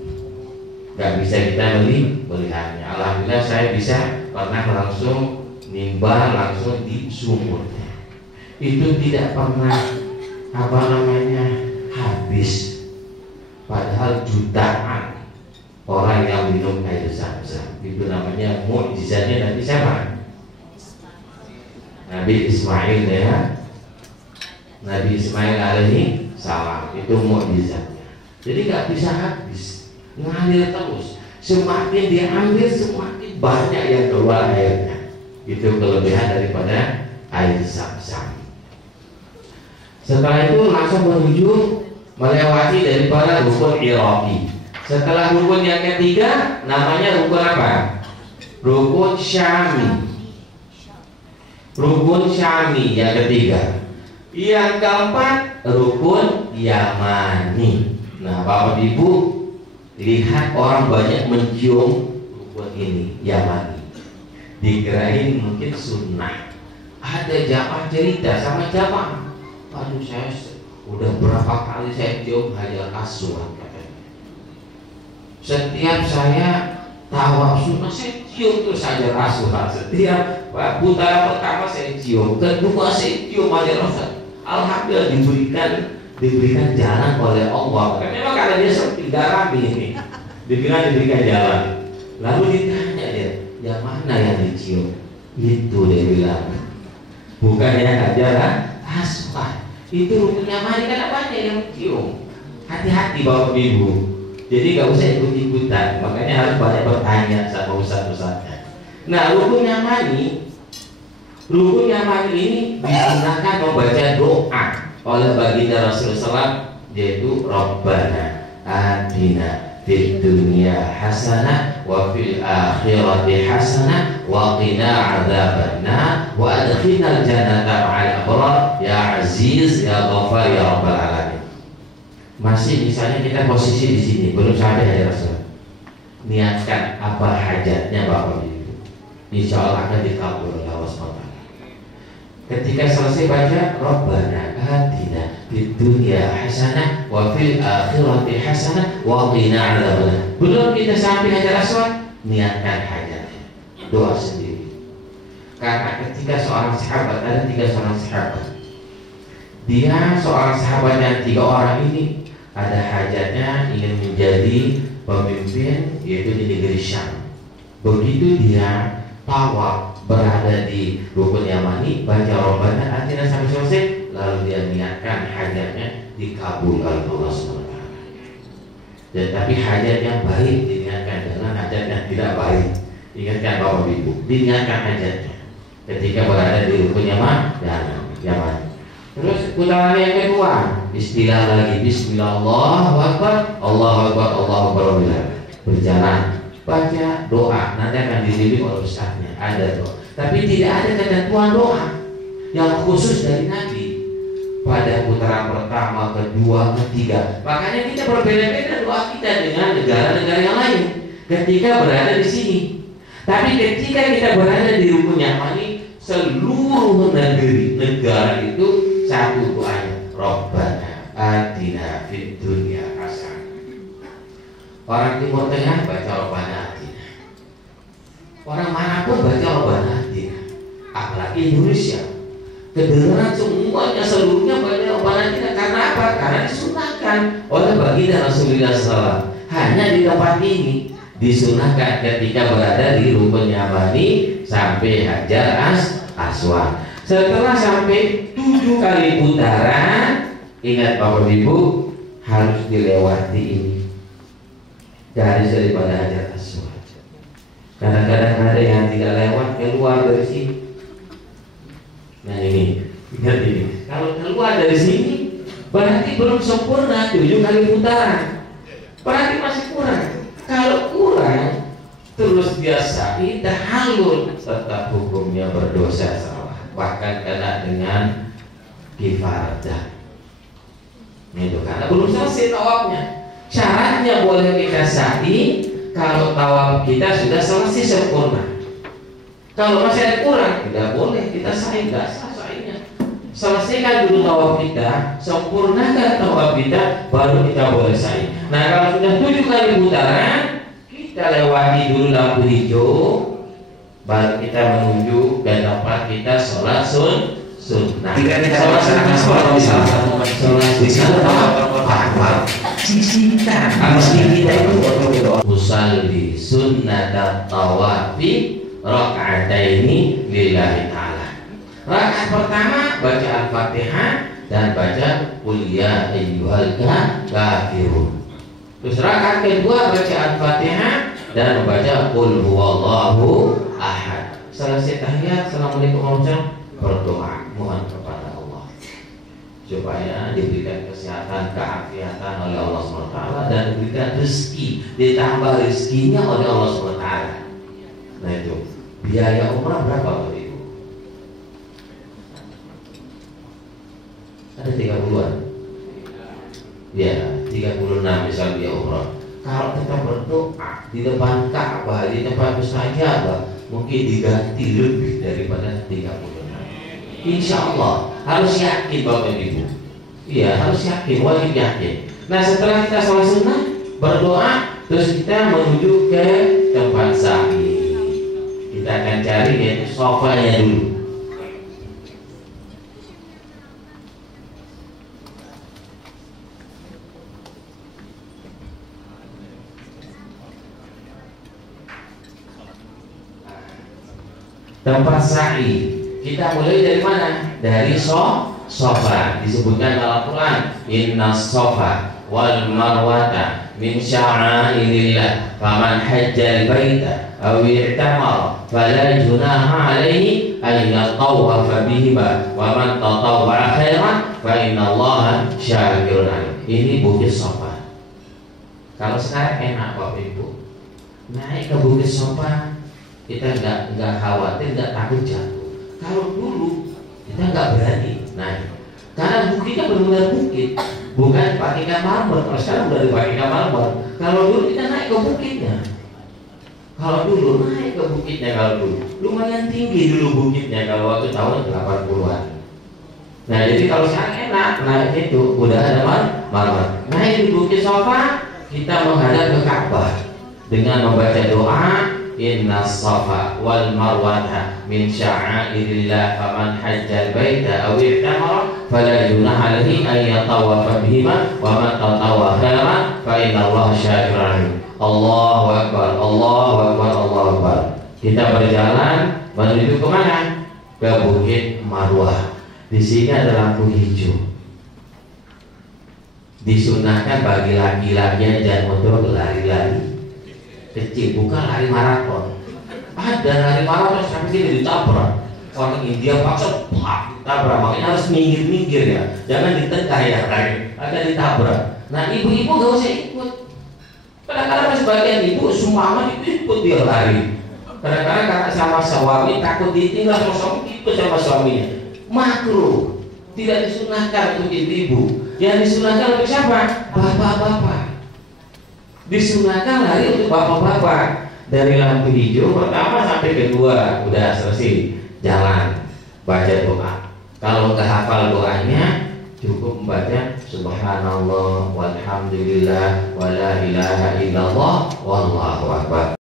nggak bisa kita melihatnya. Alhamdulillah saya bisa pernah langsung nimba langsung di sumurnya. Itu tidak pernah habis. Padahal jutaan orang yang minum air Zamzam. Itu namanya mukjizatnya Nabi siapa? Nabi Ismail ya. Nabi Ismail alaihi salam, itu mukjizatnya. Jadi nggak bisa habis, ngalir terus. Semakin diambil semakin banyak yang keluar airnya. Itu kelebihan daripada air Zamzam. Setelah itu langsung menuju melewati daripada rukun Iraqi. Setelah rukun yang ketiga namanya rukun apa? Rukun Syami. Rukun Syami yang ketiga. Yang keempat rukun Yamani. Nah Bapak Ibu lihat orang banyak mencium rukun ini Yamani. Dikirain mungkin sunnah. Ada jamaah cerita sama jamaah, aduh saya Udah berapa kali saya cium Hajar Aswad katanya. Setiap saya tawaf sunnah saya cium terus Hajar Aswad. Setiap putaran pertama saya cium, kedua saya cium Hajar Aswad. Alhamdulillah diberikan jalan oleh Allah. Karena memang karena dia tidak rapi ini, diberikan jalan. Lalu ditanya dia, yang mana yang dicium? Itu dia bilang, bukannya Hajar Aswad. Itu rukunnya mari kan banyak yang cium. Hati-hati Bapak Ibu. Jadi gak usah ikut-ikutan. Makanya harus banyak bertanya sama ustaz-ustaznya. Nah, rukun yamani ini digunakan membaca doa oleh baginda Rasulullah SAW, yaitu Rabbana atina fid dunya hasanah wa fil akhirati hasanah wa qina adzabannar wa adkhilnal jannata ma'al abrar ya aziz ya ghafar ya rabbal alamin. Masih misalnya kita posisi di sini belum sampai Hajar Aswad, niatkan apa hajatnya Bapak Ibu, insya Allah akan dikabul oleh Allah SWT. Ketika selesai baca Rabbana atina fid dunya hasanah wa fil akhirati hasanah wa qina adzabannar, belum kita sampai Hajar Aswad, niatkan hajatnya, doa sendiri. Karena ketika seorang sahabat, ada 3 orang sahabat, dia seorang sahabat yang 3 orang ini ada hajatnya ingin menjadi pemimpin, yaitu di negeri Syam. Begitu dia tawaf berada di rukun yamani, baca Rabbana atina sampai selesai, lalu dia niatkan hajatnya dikabul oleh Allah SWT. Dan tapi hajat yang baik diniatkan, dengan hajat yang tidak baik. Ingatkan Bapak Ibu, diniatkan hajatnya ketika berada di rukun yamani. Terus putaran yang kedua, istilah lagi Bismillah Allahu Akbar, Allahu Akbar, Allahu Akbar, berjalan, baca doa, nanti akan dibimbing oleh ustaznya, ada doa. Tapi tidak ada ketentuan doa yang khusus dari Nabi pada putaran pertama, kedua, ketiga. Makanya kita berbeda-beda doa kita dengan negara-negara yang lain ketika berada di sini. Tapi ketika kita berada di rukun yamani, seluruh negara itu satu doanya, Rabbana atina fid dunya hasanah. Orang Timur Tengah baca Rabbana atina. Orang manapun baca Rabbana atina. Apalagi Indonesia, kedengaran semuanya seluruhnya baca Rabbana atina. Karena apa? Karena disunahkan oleh baginda Rasulullah SAW. Hanya di tempat ini disunahkan ketika berada di rukun yamani sampai Hajar Aswad. Setelah sampai 7 kali putaran, ingat Bapak Ibu, harus dilewati ini garis daripada Hajar Aswad. Kadang-kadang ada yang tidak lewat, keluar dari sini. Nah ini, ingat ini. Kalau keluar dari sini, berarti belum sempurna 7 kali putaran. Berarti masih kurang. Kalau kurang, terus dia sa'i tahalul, tetap hukumnya berdosa salah, bahkan kena dengan kifardah. Itu karena belum selesai tawafnya. Syaratnya boleh kita sa'i kalau tawaf kita sudah selesai sempurna. Kalau masih ada kurang, tidak boleh kita sa'i, tidak sah sa'inya. Selesaikan dulu tawaf kita, sempurnakan tawaf kita, baru kita boleh sa'i. Nah kalau sudah 7 kali putaran, kita lewati dulu lampu hijau, baru kita menuju ke tempat kita sholat sunnah. Jika kita melaksanakan sholat di salah satu sisikan mesti kita itu usalli sunnata tawafi raka'ataini lillahi ta'ala. Rakaat pertama baca Al-Fatihah dan baca Qul ya ayyuhal kafirun. Terus rakaat kedua baca Al-Fatihah dan membaca Qul huwallahu ahad. Selesai tahiyat, assalamualaikum warahmatullahi wabarakatuh, berdoa mohon kepada Allah supaya diberikan kesehatan, keafiatan oleh Allah SWT dan diberikan rezeki, ditambah rezekinya oleh Allah SWT. Nah itu biaya umrah berapa Bapak Ibu? Ada 30-an? Ya, 36 misal biaya umrah. Kalau kita berdoa di depan Ka'bah, di tempat mustajabah, mungkin diganti lebih daripada 36. Insya Allah harus yakin Bapak Ibu. Iya, harus yakin, wajib yakin. Nah, setelah kita sholat sunnah, berdoa, terus kita menuju ke tempat sa'i. Kita akan cari yaitu sofanya dulu. Tempat sa'i kita mulai dari mana? Dari sofa. Disebutkan dalam Quran, inna sofa wal marwata min sya'airillah faman hajjal baita aw i'tamara fala junaha alaihi ay yatawafa bihima wa man tatawwa'a khairan fa innallaha syakirun alim. Ini bukit sofa. Kalau sekarang enak Bapak Ibu, naik ke bukit sofa kita nggak khawatir, nggak takut jatuh. Kalau dulu kita nggak berani naik, karena bukitnya benar-benar bukit, bukan pakai marmer. Kalau sekarang udah dipakai marmer. Kalau dulu kita naik ke bukitnya. Kalau dulu naik ke bukitnya, kalau dulu lumayan tinggi dulu bukitnya kalau waktu tahun 80-an. Nah, jadi kalau sekarang enak naik itu udah ada marmer. Naik di bukit sofa, kita menghadap ke Ka'bah dengan membaca doa, inna safa wal marwata min sya'airillah faman hajjal baita aw i'tamara fala junaha alaihi an yatawafa bihima wa man tatawwa khairan fa innallaha syakirun. Allahu akbar, Allahu akbar, Allahu akbar. Kita berjalan menuju ke mana? Ke Bukit Marwah. Di sini ada lampu hijau. Disunahkan bagi laki-laki dan motor berlari-lari kecil, bukan lari maraton. Ada lari maraton sampai sini ditabrak. Orang India paksa tabrak, makanya harus minggir-minggir ya. Jangan di tengah ya lari, agak ditabrak. Nah, ibu-ibu gak usah ikut. Kadang-kadang sebagian ibu semangat ikut dia lari. Kadang-kadang kakak sama suami takut ditinggal sama suami, ikut sama suaminya. Makruh, tidak disunahkan untuk ibu-ibu. Yang disunahkan untuk siapa? Bapak-bapak. Disunahkan lari untuk bapak-bapak. Dari lampu hijau pertama sampai kedua udah selesai jalan, baca doa. Kalau nggak hafal doanya, cukup membaca subhanallah walhamdulillah wala ilaha illallah wallahu akbar.